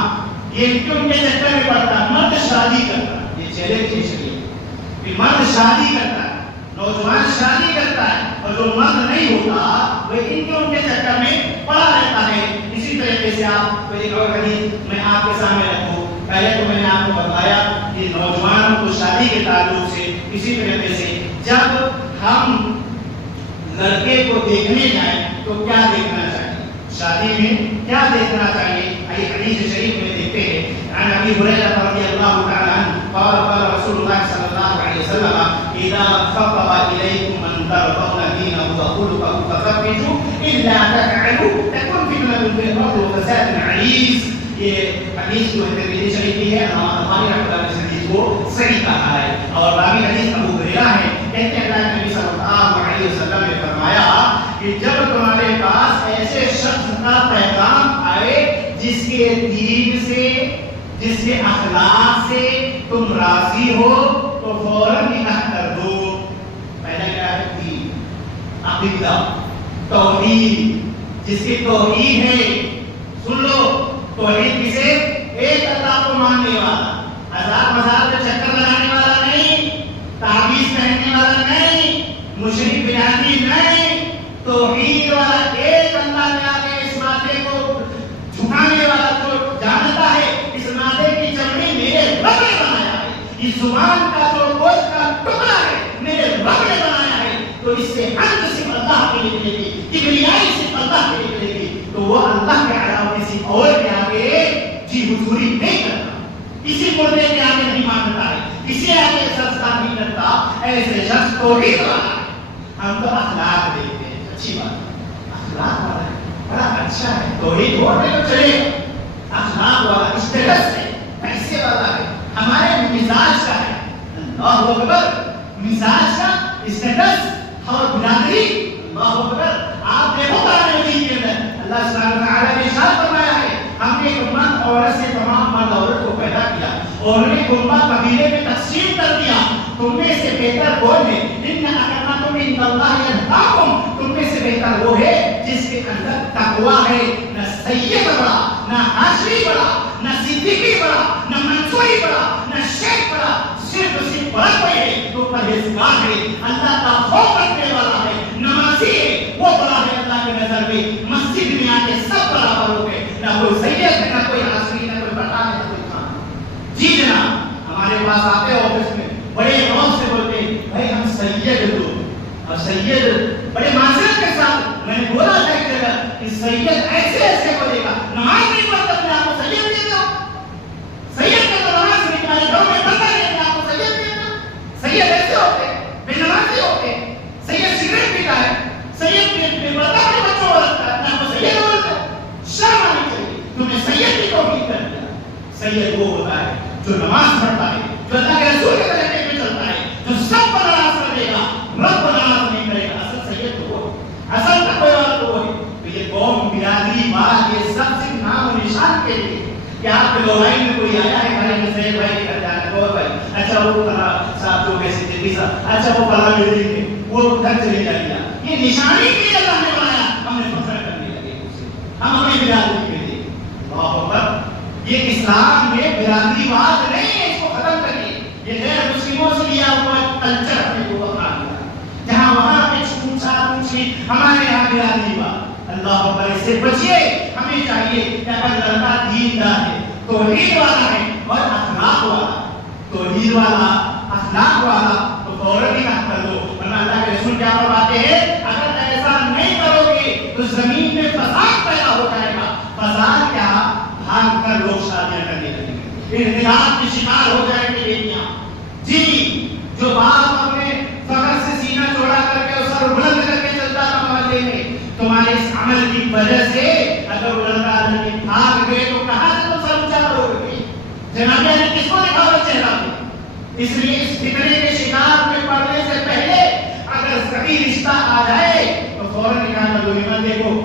یہ ان کے چکر میں پڑتا ہے۔ مرد شادی کرتا ہے، یہ چیلنج ہے شریعت کہ مرد شادی کرتا ہے، نوجوان شادی کرتا ہے، اور جو مرد نہیں ہوتا وہ ان کے چکر میں پڑا رہتا ہے۔ اسی طریقے سے آپ کو ایک اور حدیث میں آپ کے سامنے رکھوں، پہلے تو میں نے آپ کو بتایا کہ نوجوانوں کو شادی کے تعلق سے اسی طریقے سے جب ہم لڑکے کو دیکھنے جائیں تو کیا دیکھنا چاہیے، شادی میں کیا دیکھنا چاہیے۔ آئیے حدیث شریف میں دیکھتے ہیں، عن ابی هريرة رضی اللہ تعالی عنہ قال قال رسول اللہ صلی اللہ علیہ وسلم اذا خطب اليكم من ترضون دينه وخلقه فزوجوه الا تفعلوا تكن فتنة في الارض وفساد عريض۔ یہ حدیث جو ہے ترمذی شریف کی ہے، ہماری رحمۃ اللہ نے حدیث کو صحیح کہا ہے، اور راوی حدیث ابو ہریرہ ہے، کہتے ہیں اللہ کے نبی صلی اللہ علیہ وسلم نے فرمایا کہ جب تمہارے پاس ایسے شخص کا پیغام آئے جس کے دین سے، جس کے اخلاق سے تم راضی ہو تو فوراً نکاح کر دو۔ پہلا کیا ہے؟ دین، عقیدہ، توحید، جس کی توحید ہے، سن لو توحید کسے؟ ایک اللہ کو ماننے والا، ہزار مزار پہ چکر لگانے والا نہیں، تعویذ پہننے والا نہیں، مشرک بدعتی نہیں، توحید والا ایک اللہ نے آگے اس مادے کو جھکانے والا، جو جانتا ہے اس مادے کی چمڑی میرے رب نے بنایا ہے، اس زبان کا جو گوشت کا ٹکڑا ہے میرے رب نے بنایا ہے، تو اس سے حمد صرف اللہ کے لیے ملے گی، کبریائی صرف اللہ کے لیے ملے گی، تو وہ اللہ کے علاوہ کسی اور کے آگے جی حضوری نہیں کرتا، کسی مردے کے آگے نہیں مانتا ہے، کسی آگے سجدہ نہیں کرتا، ایسے شخص توحید والا ہے۔ ہم تو اخلاق دیکھتے ہیں، اچھی بات ہے، اخلاق والا ہے، بڑا اچھا ہے، توحید ہو رہے تو چلے گا، اخلاق والا، اسٹیٹس ہے، پیسے والا ہے، ہمارے مزاج کا ہے. اللہ اکبر. مزاج کا اسٹیٹس اور برادری. اللہ اکبر. آپ دیکھو قرآن مجید کے اندر اللہ سبحانہ وتعالیٰ نے ارشاد فرمایا ہے ہم نے ایک مرد عورت سے تمام مرد عورت کو پیدا کیا اور انہیں امت قبیلے میں تقسیم کر دیا. تم میں سے بہتر کون ہے؟ ان اکرمکم عند اللہ اتقاکم. تم میں سے بہتر وہ ہے جس کے اندر تقویٰ ہے. نہ سید بڑا, نہ حاشری بڑا, نہ صدیقی بڑا, نہ منصوری بڑا, نہ شیخ بڑا. صرف بڑا کوئی ہے تو پرہیزگار ہے, اللہ کا خوف رکھنے والا ہے, نمازی ہے, وہ بڑا ہے اللہ کی نظر میں. مسجد میں آ کے سب برابر ہو گئے, نہ کوئی سید ہے, نہ کوئی حاشری, نہ کوئی پٹھان ہے, نہ کوئی خان. جی جناب, ہمارے پاس آتے آفس میں بڑے غور سے بولتے ہیں بھائی ہم سید دو. اور سید بڑے معذرت کے ساتھ میں نے بولا تھا ایک جگہ کہ سید ایسے ایسے بولے گا نماز نہیں پڑھتا اپنے آپ کو سید دے دو. سید کا تو نماز نہیں پڑھتا, گھروں میں پڑھتا ہے اپنے آپ کو سید دے دو. سید ایسے ہوتے ہیں, بے نمازی ہوتے ہیں. سید سگریٹ پیتا ہے, سید بے پردہ اپنے بچوں کو رکھتا ہے, اپنے آپ کو سید بولتا ہے. شرم آنی چاہیے, تم نے سید کی توقیر کر دیا. سید وہ ہوتا ہے جو نماز پڑھتا ہے, جو اللہ کے رسول کے طریقے میں چلتا ہے, جو سب پر ناراض کرے گا, رب کو ناراض نہیں کرے گا. اصل سید تو وہ, اصل کا کوئی اور تو وہ ہے. تو یہ قوم, برادری, بات, یہ سب صرف نام و نشان کے لیے کہ آپ کے لوگائی میں کوئی آیا ہے بھائی میں سید بھائی کے گھر جانا ہے, بھائی اچھا وہ صاحب جو کیسے جلدی صاحب, اچھا وہ پڑھا ملتی ہے, وہ گھر چلے جائے. یہ نشانی کے لیے اللہ نے بنایا, ہم نے فخر کرنے لگے اسے, ہم اپنی برادری کے لیے. اللہ اکبر. یہ اسلام میں برادری بات نہیں ہے, اس کو ختم کریے. یہ غیر مسلموں سے لیا ہوا کلچر اپنے کو بنا دیا, جہاں وہاں پہ پوچھا پوچھی, ہمارے یہاں برادری بات. اللہ اکبر, اس سے بچیے. ہمیں چاہیے کہ اگر لڑکا دیندار ہے, توحید والا ہے اور اخلاق والا, توحید والا, اخلاق والا, تو فوراً نکاح کر دو. ورنہ اللہ کے رسول کیا فرماتے ہیں, اگر ایسا نہیں کرو گے تو زمین میں فساد پیدا ہو جائے گا. فساد کیا, بھاگ کر لوگ شادیاں کرنے لگیں گے, اختلاف کے شکار ہو جائیں گے بیٹیاں. جی, جو باپ اپنے فخر سے سینہ چوڑا کر کے اور سر بلند کر کے چلتا تھا محلے میں, تمہارے اس عمل کی وجہ سے اگر وہ لڑکا لڑکی بھاگ گئے تو کہاں سے تم سر اونچا کرو گے؟ جنابیہ نے کس کو دکھا وہ چہرہ پہ؟ اس لیے اس فتنے کے شکار میں پڑنے سے پہلے اگر کبھی رشتہ آ جائے تو فوراً نکال کر لوگ مت دیکھو.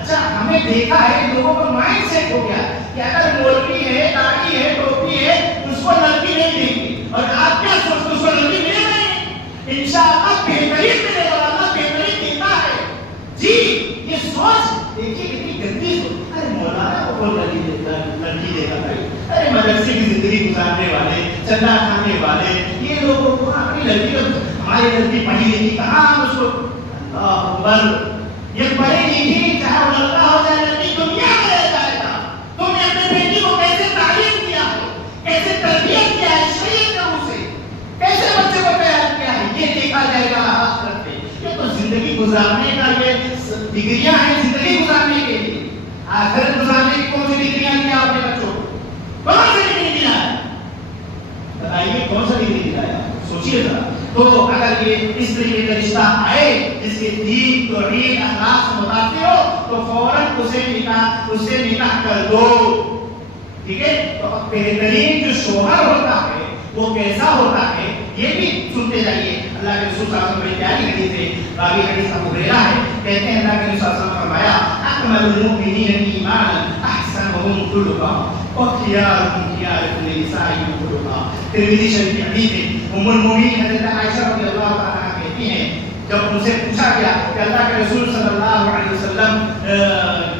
اچھا, ہمیں دیکھا ہے لوگوں کا مائنڈ سیٹ ہو گیا کہ اگر مولوی ہے, داڑھی ہے, ٹوپی ہے, اس کو لڑکی نہیں دیں گے. اور آپ کیا سوچتے اس کو لڑکی ملے گی؟ انشاءاللہ بہترین ملے گا, اللہ بہترین دیتا ہے. جی, یہ سوچ دیکھیے کتنی گندی سوچ. ارے مولانا کو لڑکی دیتا بھائی, ارے مدرسے کی زندگی گزارنے والے, چندہ کھانے والے, یہ لوگوں کو اپنی لڑکی, ہماری لڑکی پڑھی لکھی, کہاں ہم اس کو. اللہ اکبر. یہ پڑھی لکھی چاہے وہ لڑکا ہو جائے لڑکی, دنیا میں رہ جائے گا. تم نے اپنے بیٹی کو کیسے تعلیم دیا ہے, کیسے تربیت کیا ہے, شریعت کے منہ سے کیسے بچے کو تیار کیا ہے, یہ دیکھا جائے گا آخرت میں. یہ تو زندگی گزارنے کا, یہ ڈگریاں ہیں زندگی گزارنے کے لیے. آخرت گزارنے کی کون سی ڈگریاں دیا آپ نے بچوں کو؟ کون سی ڈگری دیا ہے بتائیے, کون سا ڈگری دیا ہے؟ سوچیے ذرا. تو اگر یہ اس طریقے کا رشتہ آئے جس کے دین, توحید, اخلاق سے متاثر ہو تو فوراً اسے نکاح کر دو. ٹھیک ہے. تو بہترین جو شوہر ہوتا ہے وہ کیسا ہوتا ہے یہ بھی سنتے جائیے. اللہ کے رسول صلی اللہ علیہ وسلم پیاری حدیث ہے, راوی حدیث ابو ہریرہ ہے, کہتے ہیں اللہ کے رسول صلی اللہ علیہ وسلم نے فرمایا اکمل المؤمنین ایمانا احسنهم خلقا وخياركم خياركم لنسائهم خلقا. ترمذی شریف کی حدیث ہے. ام المؤمنین حضرت عائشہ رضی اللہ تعالی عنہا کہتی ہیں جب ان سے پوچھا گیا کہ اللہ کے رسول صلی اللہ علیہ وسلم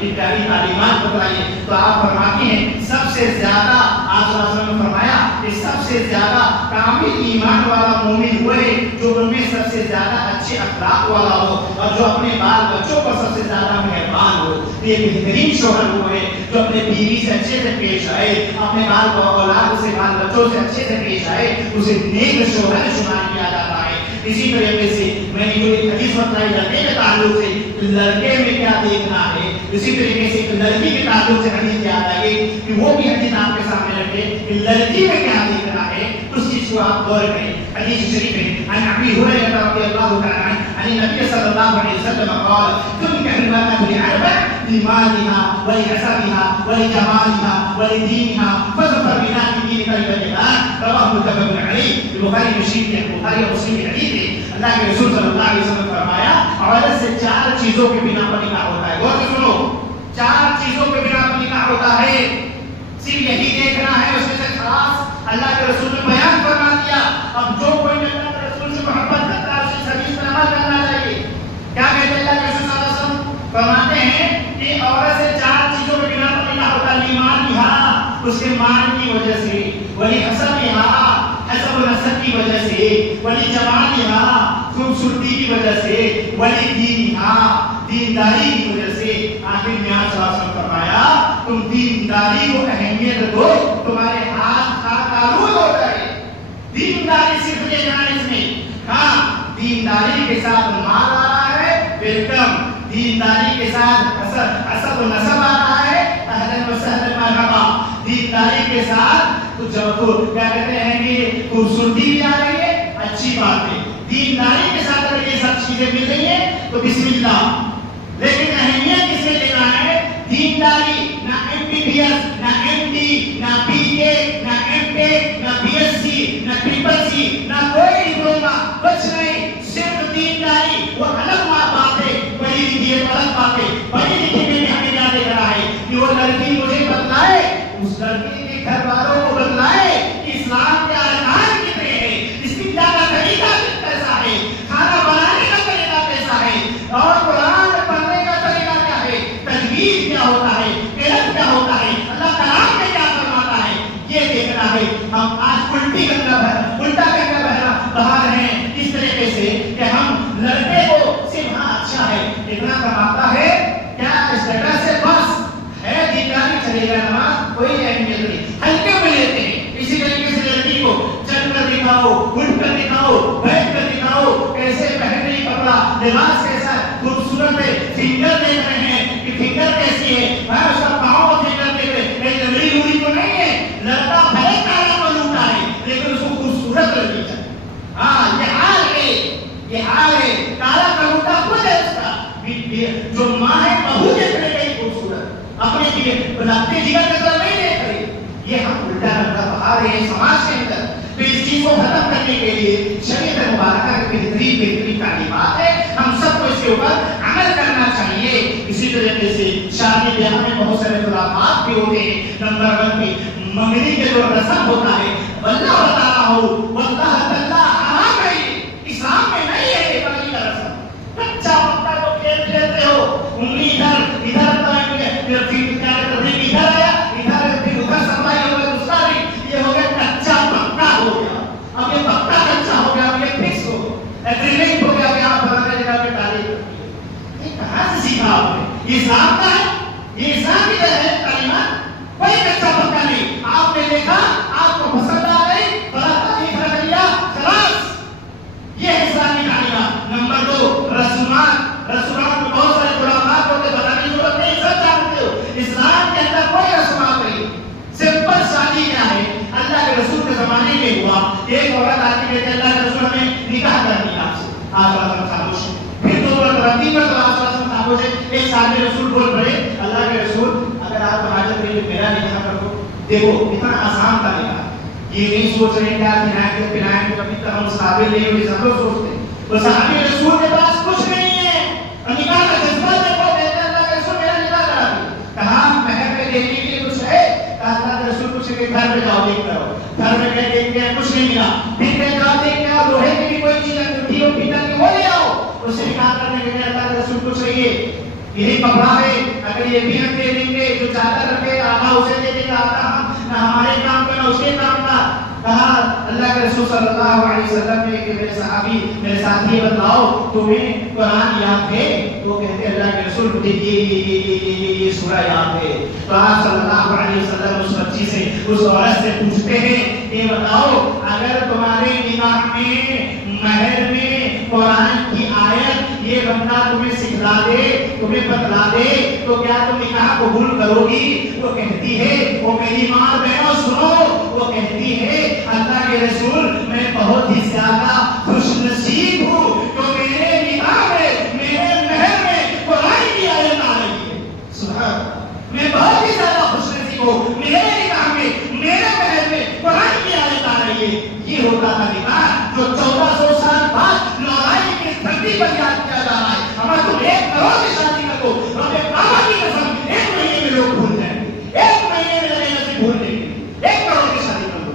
کی پیاری تعلیمات بتائیے, تو آپ فرماتی ہیں سب سے زیادہ, آپ صلی اللہ علیہ وسلم نے فرمایا کہ سب سے زیادہ کامل ایمان والا مومن وہ ہے جو ان میں سب سے زیادہ اچھے اخلاق والا ہو اور جو اپنے بال بچوں پر سب سے زیادہ مہربان ہو. یہ بہترین شوہر وہ ہے جو اپنے بیوی سے اچھے سے پیش آئے, اپنے بال اولاد سے, بال بچوں سے اچھے سے پیش آئے, اسے نیک شوہر شمار کیا جاتا ہے. اسی طریقے سے میں نے جو ایک حدیث بتائی لڑکے کے تعلق سے لڑکے میں کیا دیکھنا ہے, اسی طریقے سے ایک لڑکی کے تعلق سے حدیث یاد آئی کہ وہ بھی حدیث آپ کے سامنے رکھے کہ لڑکی میں کیا دیکھنا ہے, اس کی جس کو آپ غور کریں. حدیث شریف ہے عن ابی ہریرہ رضی اللہ تعالی عنہ عن النبی صلی اللہ علیہ وسلم قال تنكح المرأة لأربع لمالها ولحسبها ولجمالها ولدينها فاظفر بذات دينك لتجدها. رواه متفق علیہ. بخاری مشرف ہے، بخاری اور مسلم کی حدیث ہے. اللہ کے رسول صلی اللہ علیہ وسلم نے فرمایا عورت سے 4 چیزوں کے بنا پر نکاح ہوتا ہے. غور سے سنو، 4 چیزوں کے بنا پر نکاح ہوتا ہے. صرف یہی دیکھنا ہے، اس میں سے خاص اللہ کے رسول نے بیان فرما دیا. اب جو کوئی اللہ کے رسول سے محبت کرتا ہے اسے حدیث پر عمل کرنا چاہیے. کیا کہتے ہیں اللہ کے رسول صلی اللہ علیہ وسلم؟ فرماتے ہیں کہ عورت سے 4 چیزوں کے بنا پر نکاح ہوتا ہے. لیمانہا، اس کے مال کی وجہ سے، ولحسبہا، حسب و نسب کی وجہ سے، ولجمالہا، خوبصورتی کی وجہ سے، ولدینہا، دینداری کی وجہ سے. آخر میں آپ صلی اللہ علیہ وسلم فرمایا تم دینداری کو اہمیت دو، تمہارے ہاتھ کا تعلق ہو جائے. دینداری صرف یہ جانے اس میں، ہاں دینداری کے ساتھ مال آ رہا ہے ویلکم، دینداری کے ساتھ حسب و نسب آ رہا ہے اہلا و سہلا مرحبا. دینداری کے ساتھ کیا کہتے ہیں کہ خوبصورتی بھی آ رہی ہے، اچھی بات ہے. دینداری کے ساتھ اگر یہ سب چیزیں مل رہی ہیں تو بسم اللہ. لیکن اہمیت کس میں دینا ہے؟ دینداری. نہ MBBS، نہ MD، نہ BA، نہ MTech، نہ BSc، نہ TCC، نہ کوئی ڈپلوما، کچھ نہیں، صرف دینداری. وہ الگ بات ہے، پڑھی لکھی ہے الگ بات ہے. پڑھی لکھی میں بھی ہمیں یاد دیکھ رہا ہے کہ وہ لڑکی مجھے بتلائے، اس لڑکی کے گھر والوں کو بتلائے اسلام کے ارکان کتنے ہیں، استنجا کا طریقہ کیسا ہے، کھانا بنانے کا طریقہ کیسا ہے، اور قرآن پڑھنے کا طریقہ کیا ہے، تجوید کیا ہوتا ہے، قرأت کیا ہوتا ہے، اللہ کلام میں کیا فرماتا ہے، یہ دیکھنا ہے. ہم آج الٹا کرنا بہا رہے ہیں اس طریقے سے کہ ہم لڑکے کو صرف ہاں اچھا ہے، اتنا کماتا ہے، کیا اسٹیٹس سے بس ہے، دینداری چلے گا، نماز کوئی اہمیت نہیں، ہلکے میں لیتے ہیں. اسی طریقے سے لڑکی کو چل کر دکھاؤ، اٹھ کر دکھاؤ، بیٹھ کر دکھاؤ، کیسے پہن رہی کپڑا، لباس کیسا خوبصورت ہے. فنگر دیکھ رہے ہیں کہ فنگر کیسی ہے، اس کا پاؤں فنگر دیکھ رہے ہیں، کہیں لڑی لوڑی تو نہیں ہے. لڑکا بھلے کالا ملوٹا ہے لیکن اس کو خوبصورت لڑکی چاہیے. ہاں یہ حال ہے، یہ حال ہے. کالا ملوٹا خود ہے اس کا، جو ماں ہے بہو دیکھنے گئی خوبصورت، اپنے لگتے جگر کے طرح نہیں دیکھ رہی. یہ ہم الٹا رنگا بہا رہے ہیں سماج کے اندر. تو اس چیز کو ختم کرنے کے لیے شریعت مبارکہ کی بہترین تعلیمات ہے، ہم سب کو اس کے اوپر عمل کرنا چاہیے. اسی طریقے سے شادی بیاہ میں بہت سارے خرافات بھی ہوتے ہیں. نمبر 1 پہ منگنی کے جو رسم ہوتا ہے، اللہ بتا رہا ہو واللہ تعالیٰ حرام ہے، اسلام میں نہیں ہے. یہ منگنی کا رسم کچا پکا کو کھیلتے ہو، انگلی ادھر ادھر ادھر آیا، پھر ادھر سفائی ہو گیا، دوسرا بھی یہ ہو گیا کچا پکا ہو گیا. اب یہ پکا کچا ہو گیا، اب یہ فکس ہو گیا، ایگریمنٹ ہو گیا کہ آپ بنا جگہ پہ ڈالے. یہ کہاں سے سیکھا آپ نے؟ یہ اسلام کا ہے، یہ اسلام کی ہے تعلیمات. کوئی کچا پکا نہیں. آپ نے دیکھا، آپ کو پسند آ گئی، بڑا تعریف رکھ لیا، خلاص. یہ ہے اسلامی تعلیمات. نمبر 2 رسومات میں بہت سارے خرافات ہوتے، بتانے کی ضرورت نہیں، سب جانتے ہو. اسلام کے اندر کوئی رسومات نہیں. سمپل شادی کیا ہے؟ اللہ کے رسول کے زمانے میں ہوا، ایک عورت آتی کہتے اللہ کے رسول ہمیں نکاح کرنی ہے آپ سے. آپ خاموش. پھر 2 مرتبہ 3 مرتبہ آپ خاموش ہے. ایک صحابی رسول بول پڑے اللہ کے رسول اگر آپ حاجت کریں میرا نکاح کر دو. دیکھو اتنا آسان تھا نکاح. یہ نہیں سوچ رہے کیا پلائیں گے کبھی تک ہم اس قابل نہیں ہوئے، سب لوگ سوچتے ہیں. تو صحابی رسول کے پاس کچھ نہیں ہے، نکاح کا جذبہ دیکھو، کہتے اللہ کے رسول میرا نکاح کرا دو. کہاں مہر پہ دینے کے لیے کچھ ہے؟ کہا اللہ کے رسول کچھ کہ گھر پہ جاؤ دیکھ کرو. گھر میں کہہ دیکھ کے کچھ نہیں ملا. پھر کہ جاؤ دیکھ کے آؤ، لوہے کی بھی کوئی چیز انگوٹھی ہو پیتل کی وہ لے آؤ. اس سے نکاح کرنے کے لیے اللہ کے رسول کچھ نہیں ہے، یہی کپڑا ہے، اگر یہ بھی ہم دے دیں گے، جو چادر رکھے آدھا اسے دے دیں گے، آدھا ہم، نہ ہمارے کام کا نہ اس کے کام کا. کہا اللہ کے رسول صلی اللہ علیہ وسلم نے کہ میرے صحابی میرے ساتھی بتلاؤ تمہیں قرآن یاد ہے؟ تو کہتے اللہ کے رسول مجھے یہ سورہ یاد ہے. تو آپ صلی اللہ علیہ وسلم اس بچی سے اس عورت سے پوچھتے ہیں کہ بتاؤ اگر تمہارے نکاح میں مہر میں قرآن کی آیت یہ بندہ تمہیں سکھلا دے, تمہیں بتلا دے تو کیا تم نکاح قبول کرو گی؟ وہ کہتی ہے وہ میری ماں بہنوں سنو, وہ کہتی ہے اللہ کے رسول میں بہت ہی زیادہ خوش نصیب ہوں کہ میرے نکاح میں, میرے مہر میں قرآن کی آیت آ رہی ہے. سبحان اللہ, میں بہت ہی زیادہ خوش نصیب ہوں, میرے نکاح میں, میرے مہر میں قرآن کی آیت آ رہی ہے. یہ ہوتا تھا نکاح جو 1400 سال بعد لڑائی کی دھرتی پر یاد کیا جا رہا ہے. ہمیں تم 1 کروڑ کی شادی کر دو, رب کعبہ کی قسم 1 مہینے میں لوگ بھول جائیں گے, 1 مہینے میں لگے گا بھولنے کے لیے. 1 کروڑ کی شادی کر دو,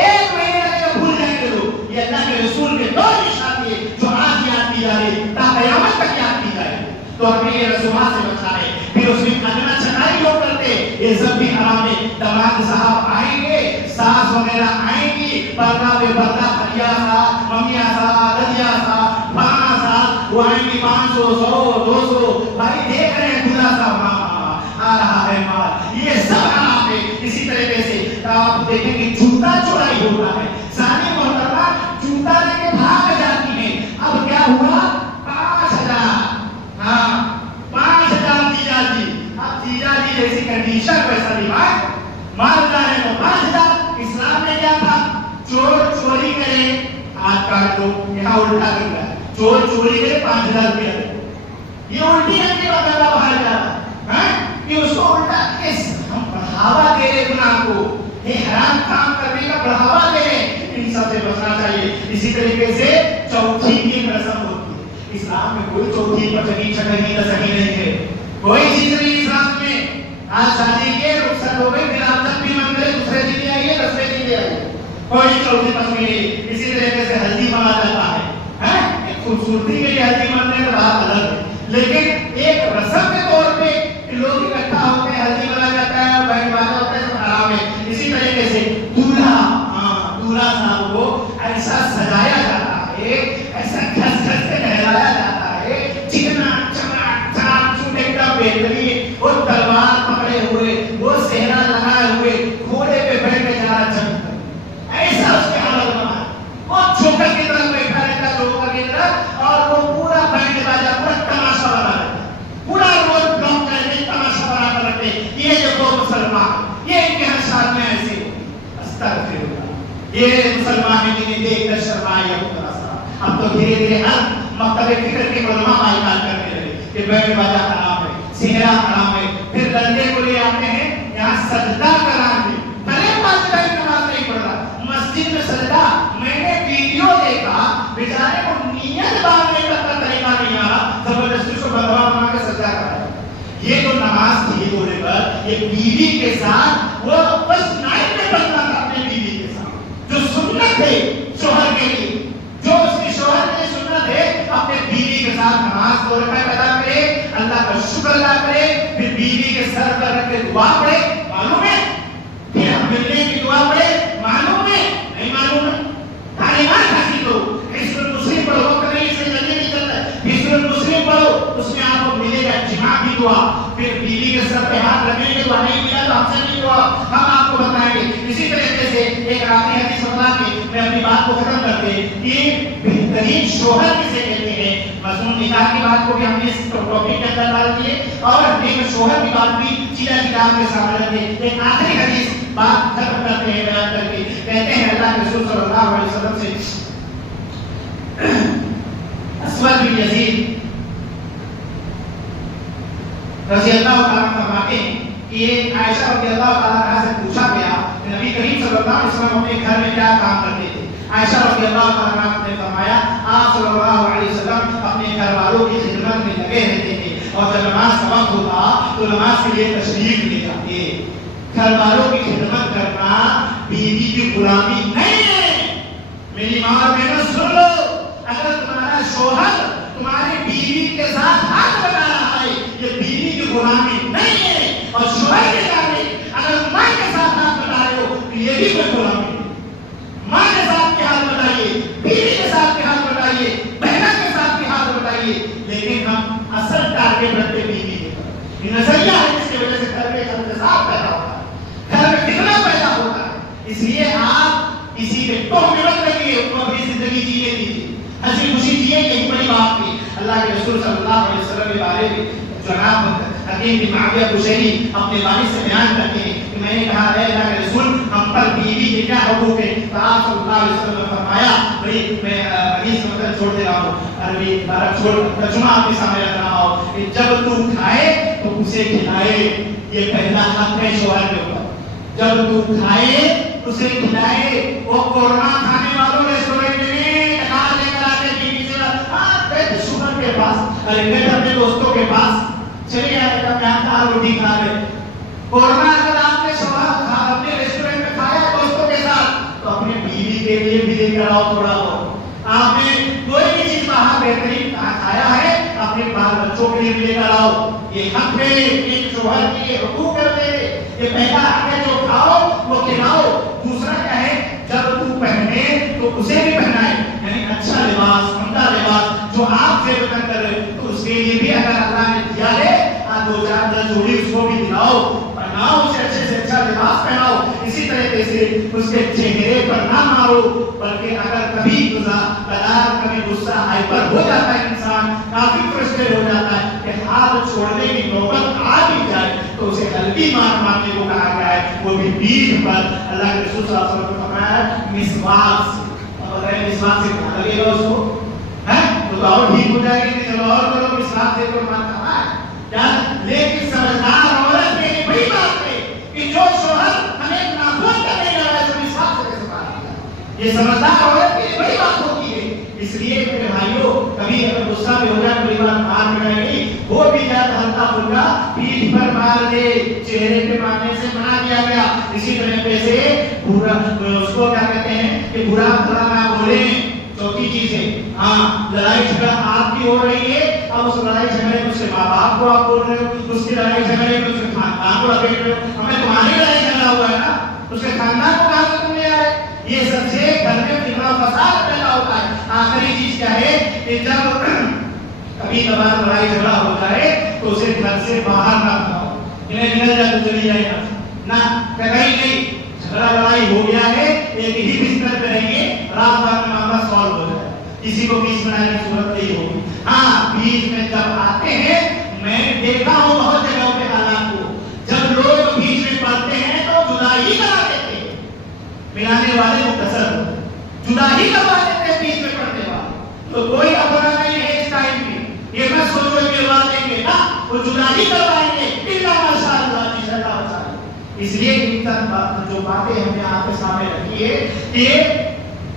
1 مہینے لگے گا بھول جائیں گے لوگ. یہ اللہ کے رسول کے دور کی شادی ہے جو آج یاد کی جا رہی ہے تا قیامت تک یاد کی جائے. تو ہمیں یہ رسومات سے بچنا ہے. پھر اس میں ادنا چھٹائی لوگ کرتے, یہ سب بھی حرام ہے. داماد صاحب آئیں گے, ساس وغیرہ آئیں گی, پردہ بے پردہ خدیجہ صاحب, ممیہ صاحب, رضیہ صاحب, فلانا صاحب, وہ آئیں گی 500 100 200. بھائی دیکھ رہے ہیں خدا صاحب آ رہا ہے مال, یہ سب حرام ہے. اسی طریقے سے آپ دیکھیں گے جوتا چورائی ہوتا ہے. ساری محترمہ جوتا لے کے بھاگ جاتی ہے. اب کیا ہوا؟ 5000. ہاں 5000 جیجا جی. اب جیجا جی جیسی کنڈیشن ویسا ڈیمانڈ, مالدار ہے تو 5000. اسلام میں کیا تھا؟ چور چوری کرے ہاتھ کاٹ دو. یہاں الٹا کر رہا ہے, چور چوری کرے 5000 روپیہ دے. یہ الٹی رنگ کی بات اللہ باہر جا رہا ہے کہ اس کو الٹا کیس ہم بڑھاوا دے رہے گناہ کو, یہ حرام کام کرنے کا بڑھاوا دے رہے. ان سب سے بچنا چاہیے. اسی طریقے سے چوتھی کی رسم ہوتی ہے. اسلام میں کوئی چوتھی پچکی چٹکی رسم نہیں ہے, کوئی چیز نہیں اسلام میں. آج شادی کے رخصت ہو گئی, پھر آپ تک بھی من گئے, دوسرے دن لے آئیے, 10ویں دن لے آئیے, کوئی چوتھی پچکی نہیں. اسی طریقے سے ہلدی منا جاتا ہے, خوبصورتی کے لیے ہلدی مننے کا بات الگ ہے, لیکن ایک رسم کے طور پہ لوگ اکٹھا ہوتے ہیں, ہلدی منا جاتا ہے, بہن بازا ہوتا ہے, سب حرام ہے. اسی طریقے سے دولہا, دولہا صاحب کو ایسا سجایا جاتا ہے, ایسا گھس گھس کے نہلایا جاتا ہے, چکنا چمک چاک چوٹ ایک دم بہترین, وہ تلوار پکڑے ہوئے, وہ صحرا لگائے ہوئے, گھوڑے پہ بیٹھ کے جا رہا چمک, ایسا اس کے حالت بنا. وہ جوکر کی طرف بیٹھا رہتا, جوکر کی طرف, اور وہ پورا بینڈ باجا, پورا تماشا بنا رہتا, پورا روڈ بلاک کر کے تماشا بنا کر رکھتے. یہ جو دو مسلمان, یہ ان کے ہر شاد میں ایسے استغفراللہ, یہ مسلمان ہیں جنہیں دیکھ کر شرمائے ہوتا سا. اب تو دھیرے دھیرے ہر مکتب فکر کے علماء بائیکاٹ کرنے لگے کہ بینڈ باجا حرام ہے, صحرا حرام ہے. پھر لڑکے کو لے آتے ہیں یہاں سجدہ کران دے, بھلے 5 ٹائم نماز نہیں پڑھ رہا, مسجد میں سجدہ. میں نے ویڈیو دیکھا, بیچارے کو نیت باندھنے تک کا طریقہ نہیں آ رہا, زبردستی کو بندوا بنا کے سجدہ کرایا. یہ جو نماز تھی دورے پر, یہ بیوی کے ساتھ وہ بس نائٹ میں پڑھتا تھا اپنے بیوی کے ساتھ, جو سنت ہے شوہر کے لیے, جو اس کے شوہر کے لیے سنت ہے, اپنے بیوی کے ساتھ نماز 2 رکعت ادا کرے, اللہ کا شکر ادا کرے, پھر بیوی کے سر پر رکھ کے دعا پڑھے. معلوم ہے؟ پھر ہم ملنے کی دعا پڑھے. معلوم ہے؟ نہیں معلوم ہے. تعلیمات حاصل کرو, حصن المسلم پڑھو, وقت نہیں سے جلدی نہیں چلتا ہے, حصن المسلم پڑھو, اس میں آپ کو ملے گا جماع کی دعا. پھر بیوی کے سر پہ ہاتھ رکھنے کی دعا, نہیں ملا تو ہم سے نہیں دعا, ہم آپ کو بتائیں گے. اسی طریقے سے ایک آخری حدیث بتا کے میں اپنی بات کو ختم کرتے کہ بہترین شوہر کسے کہتے ہیں. مضمون نکاح کی بات کو بھی ہم نے اس ٹاپک کے اندر ڈال دیے, اور نیک شوہر کی بات بھی سیدھا کتاب کے سامنے رکھتے. ایک آخری حدیث بات ختم کرتے ہیں بیان کر کے, کہتے ہیں اللہ کے رسول صلی اللہ علیہ وسلم سے اسود بن یزید رضی اللہ تعالیٰ فرماتے ہیں کہ عائشہ رضی اللہ تعالیٰ سے پوچھا گیا کہ نبی کریم صلی اللہ علیہ وسلم اپنے گھر میں کیا کام کرتے تھے. عائشہ رضی اللہ تعالیٰ نے فرمایا آپ صلی اللہ علیہ وسلم اپنے گھر والوں کی خدمت میں لگے رہتے تھے, اور جب نماز کا وقت ہوتا تو نماز کے لیے تشریف لے جاتے. گھر والوں کی خدمت کرنا بیوی کی غلامی نہیں ہے. میری ماں اور بہنوں سن لو, اگر تمہارا شوہر تمہاری بیوی کے ساتھ ہاتھ بنا رہا ہے, یہ بیوی کی غلامی نہیں ہے. اور شوہر کے ساتھ اگر ماں کے ساتھ ہاتھ بنا رہے ہو تو یہ بھی کوئی غلامی نہیں. ماں کے ساتھ کے ہاتھ بٹائیے, بیوی کے ساتھ کے ہاتھ بٹائیے, بہنوں کے ساتھ کے ہاتھ بٹائیے, لیکن ہم اصل ٹارگیٹ رکھتے بیوی کے پر. یہ نظریہ ہے جس کی وجہ سے گھر میں انتظام پیدا ہوتا ہے, گھر میں فتنہ پیدا ہوتا ہے. اس لیے آپ اسی میں تو مت لگیے, اپنی زندگی جینے دیجیے, ہنسی خوشی جیے, یہی بڑی بات تھی. اللہ کے رسول صلی اللہ علیہ وسلم کے بارے میں جناب حکیم بن معاویہ بشیری اپنے والد سے بیان کرتے ہیں کہ میں نے کہا اے اللہ کے رسول ہم پر بیوی کے کیا حقوق ہیں؟ تو آپ صلی اللہ علیہ وسلم نے فرمایا بھائی میں حدیث مطلب چھوڑ دے رہا ہوں، عربی عرب چھوڑ ترجمہ آپ کے سامنے رکھ رہا ہوں کہ جب تو کھائے تو اسے کھلائے، یہ پہلا حق ہے شوہر کے اوپر، جب تو کھائے اسے کھلائے۔ وہ قورمہ کھانے والوں ریسٹورینٹ میں ٹکا لے کر آتے بیوی سے شوہر کے پاس، ارے اپنے دوستوں کے پاس چلے آئے گا پیار روٹی کھا رہے، قورمہ اگر آپ نے شوہر اپنے ریسٹورینٹ میں کھایا دوستوں کے ساتھ تو اپنے بیوی کے لیے بھی لے کر آؤ تھوڑا بہت۔ آپ نے کوئی بھی چیز باہر بہترین کھایا ہے اپنے بال بچوں کے لیے بھی لے کر آؤ، یہ حق ہے، ایک شوہر کی یہ حقوق کرتے ہیں۔ یہ پہلا حق ہے جو کھاؤ وہ کھلاؤ۔ دوسرا کیا ہے جب تو پہنے تو اسے بھی پہنائے، یعنی اچھا لباس، عمدہ لباس جو آپ سے وطن کر رہے تو اس کے لیے بھی اگر اللہ نے دیا ہے دو چار جوڑی اس کو بھی دلاؤ، پہناؤ، اسے اچھے سے اچھا لباس پہناؤ۔ اسی طریقے سے اس کے چہرے پر نہ مارو، بلکہ اگر کبھی کبھی غصہ ہائپر ہو جاتا ہے، انسان کافی فرسٹریٹ ہو جاتا ہے کہ ہاتھ چھوڑنے کی نوبت آ بھی جائے تو اسے ہلکی مار مارنے کو کہا گیا ہے، وہ بھی پیٹھ پر۔ اللہ کے رسول صلی اللہ علیہ وسلم نے فرمایا مسواک سے، اب اگر مسواک سے کہاں لگے گا اس کو تو اور ٹھیک ہو جائے گی، چلو اور کرو مسواک سے تو مان کہا ہے کیا؟ لیکن سمجھدار عورت کے لیے بڑی بات ہے کہ جو شوہر ہمیں ناخن کرنے لگا ہے تو مسواک سے کیسے مارے؟ یہ سمجھدار عورت کے لیے بڑی بات ہوتی ہے۔ اس لیے میرے بھائیوں کبھی اگر غصہ بھی ہو جائے بڑی بات مار ملائے گی، وہ بھی زیادہ ہلکا پھلکا پیٹھ پر مار دے، چہرے پہ مارنے سے منع کیا گیا۔ اسی طریقے سے برا اس کو کیا کہتے ہیں کہ برا بھلا نہ بولیں، چوتھی چیز ہے ہاں لڑائی جھگڑا آپ کی ہو رہی ہے، اب اس لڑائی جھگڑے میں اس کے ماں باپ کو آپ بول رہے ہو، اس کی لڑائی جھگڑے میں اس کے خاندان کو لپیٹ رہے ہو، ہمیں تمہاری لڑائی جھگڑا ہوا ہے نا، اس کے خاندان کو کہاں سے تم لے آئے؟ یہ سب سے گھر میں فتنہ و فساد پیدا ہوتا ہے۔ آخری چیز کیا ہے کہ جب کبھی کبھار لڑائی جھگڑا ہو جائے تو اسے گھر سے باہر نہ بھگاؤ، انہیں نکل جائے تو چلی جائے نہ کہیں نہیں، جھگڑا لڑائی ہو گیا ہے ایک ہی بستر پہ رہیے، رات رات میں معاملہ سالو ہو جائے، کسی کو بیچ میں آنے کی صورت نہیں ہوگی۔ ہاں بیچ میں جب آتے ہیں، میں دیکھا ہوں بہت جگہوں کے حالات کو، جب لوگ بیچ میں پڑتے ہیں تو جدا ہی کرا دیتے ہیں، ملانے والے مختصر جدا ہی کروا دیتے ہیں بیچ میں پڑتے والے، تو کوئی اپنا نہیں ہے اس ٹائم میں، یہ میں سوچو کہ بات دیں گے نا وہ جدا ہی کروائیں گے، اللہ ماشاء اللہ انشاءاللہ بچائے۔ اس لیے جو باتیں ہم نے آپ کے سامنے رکھی ہے کہ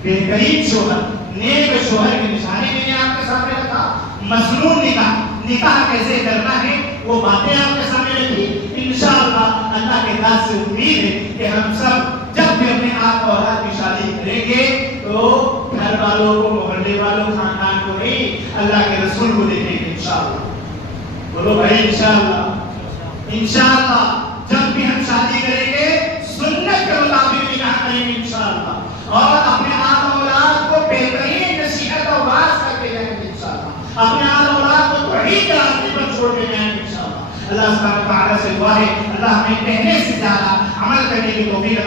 بہترین شوہر، نیک شوہر کی نشانی میں نے آپ کے سامنے رکھا، مسنون نکاح کیسے کرنا ہے وہ باتیں آپ کے سامنے رکھی۔ انشاءاللہ اللہ کے ذات سے امید ہے کہ ہم سب جب بھی اپنے آپ اولاد کی شادی کریں گے تو گھر والوں کو، محلے والوں، خاندان کو نہیں، اللہ کے رسول کو دیکھیں گے انشاءاللہ۔ بولو بھائی انشاءاللہ جب بھی ہم شادی کریں گے سنت کے مطابق نکاح کریں گے انشاءاللہ، اور اپنے آپ اولاد کو بہترین نصیحت اور واعظ کر کے جائیں گے انشاءاللہ، اپنے آپ اولاد کو توحید کے راستے پر چھوڑ کے جائیں گے انشاءاللہ۔ اللہ سبحانہ و تعالیٰ سے دعا ہے اللہ ہمیں کہنے سے زیادہ عمل کرنے کی توفیق عطا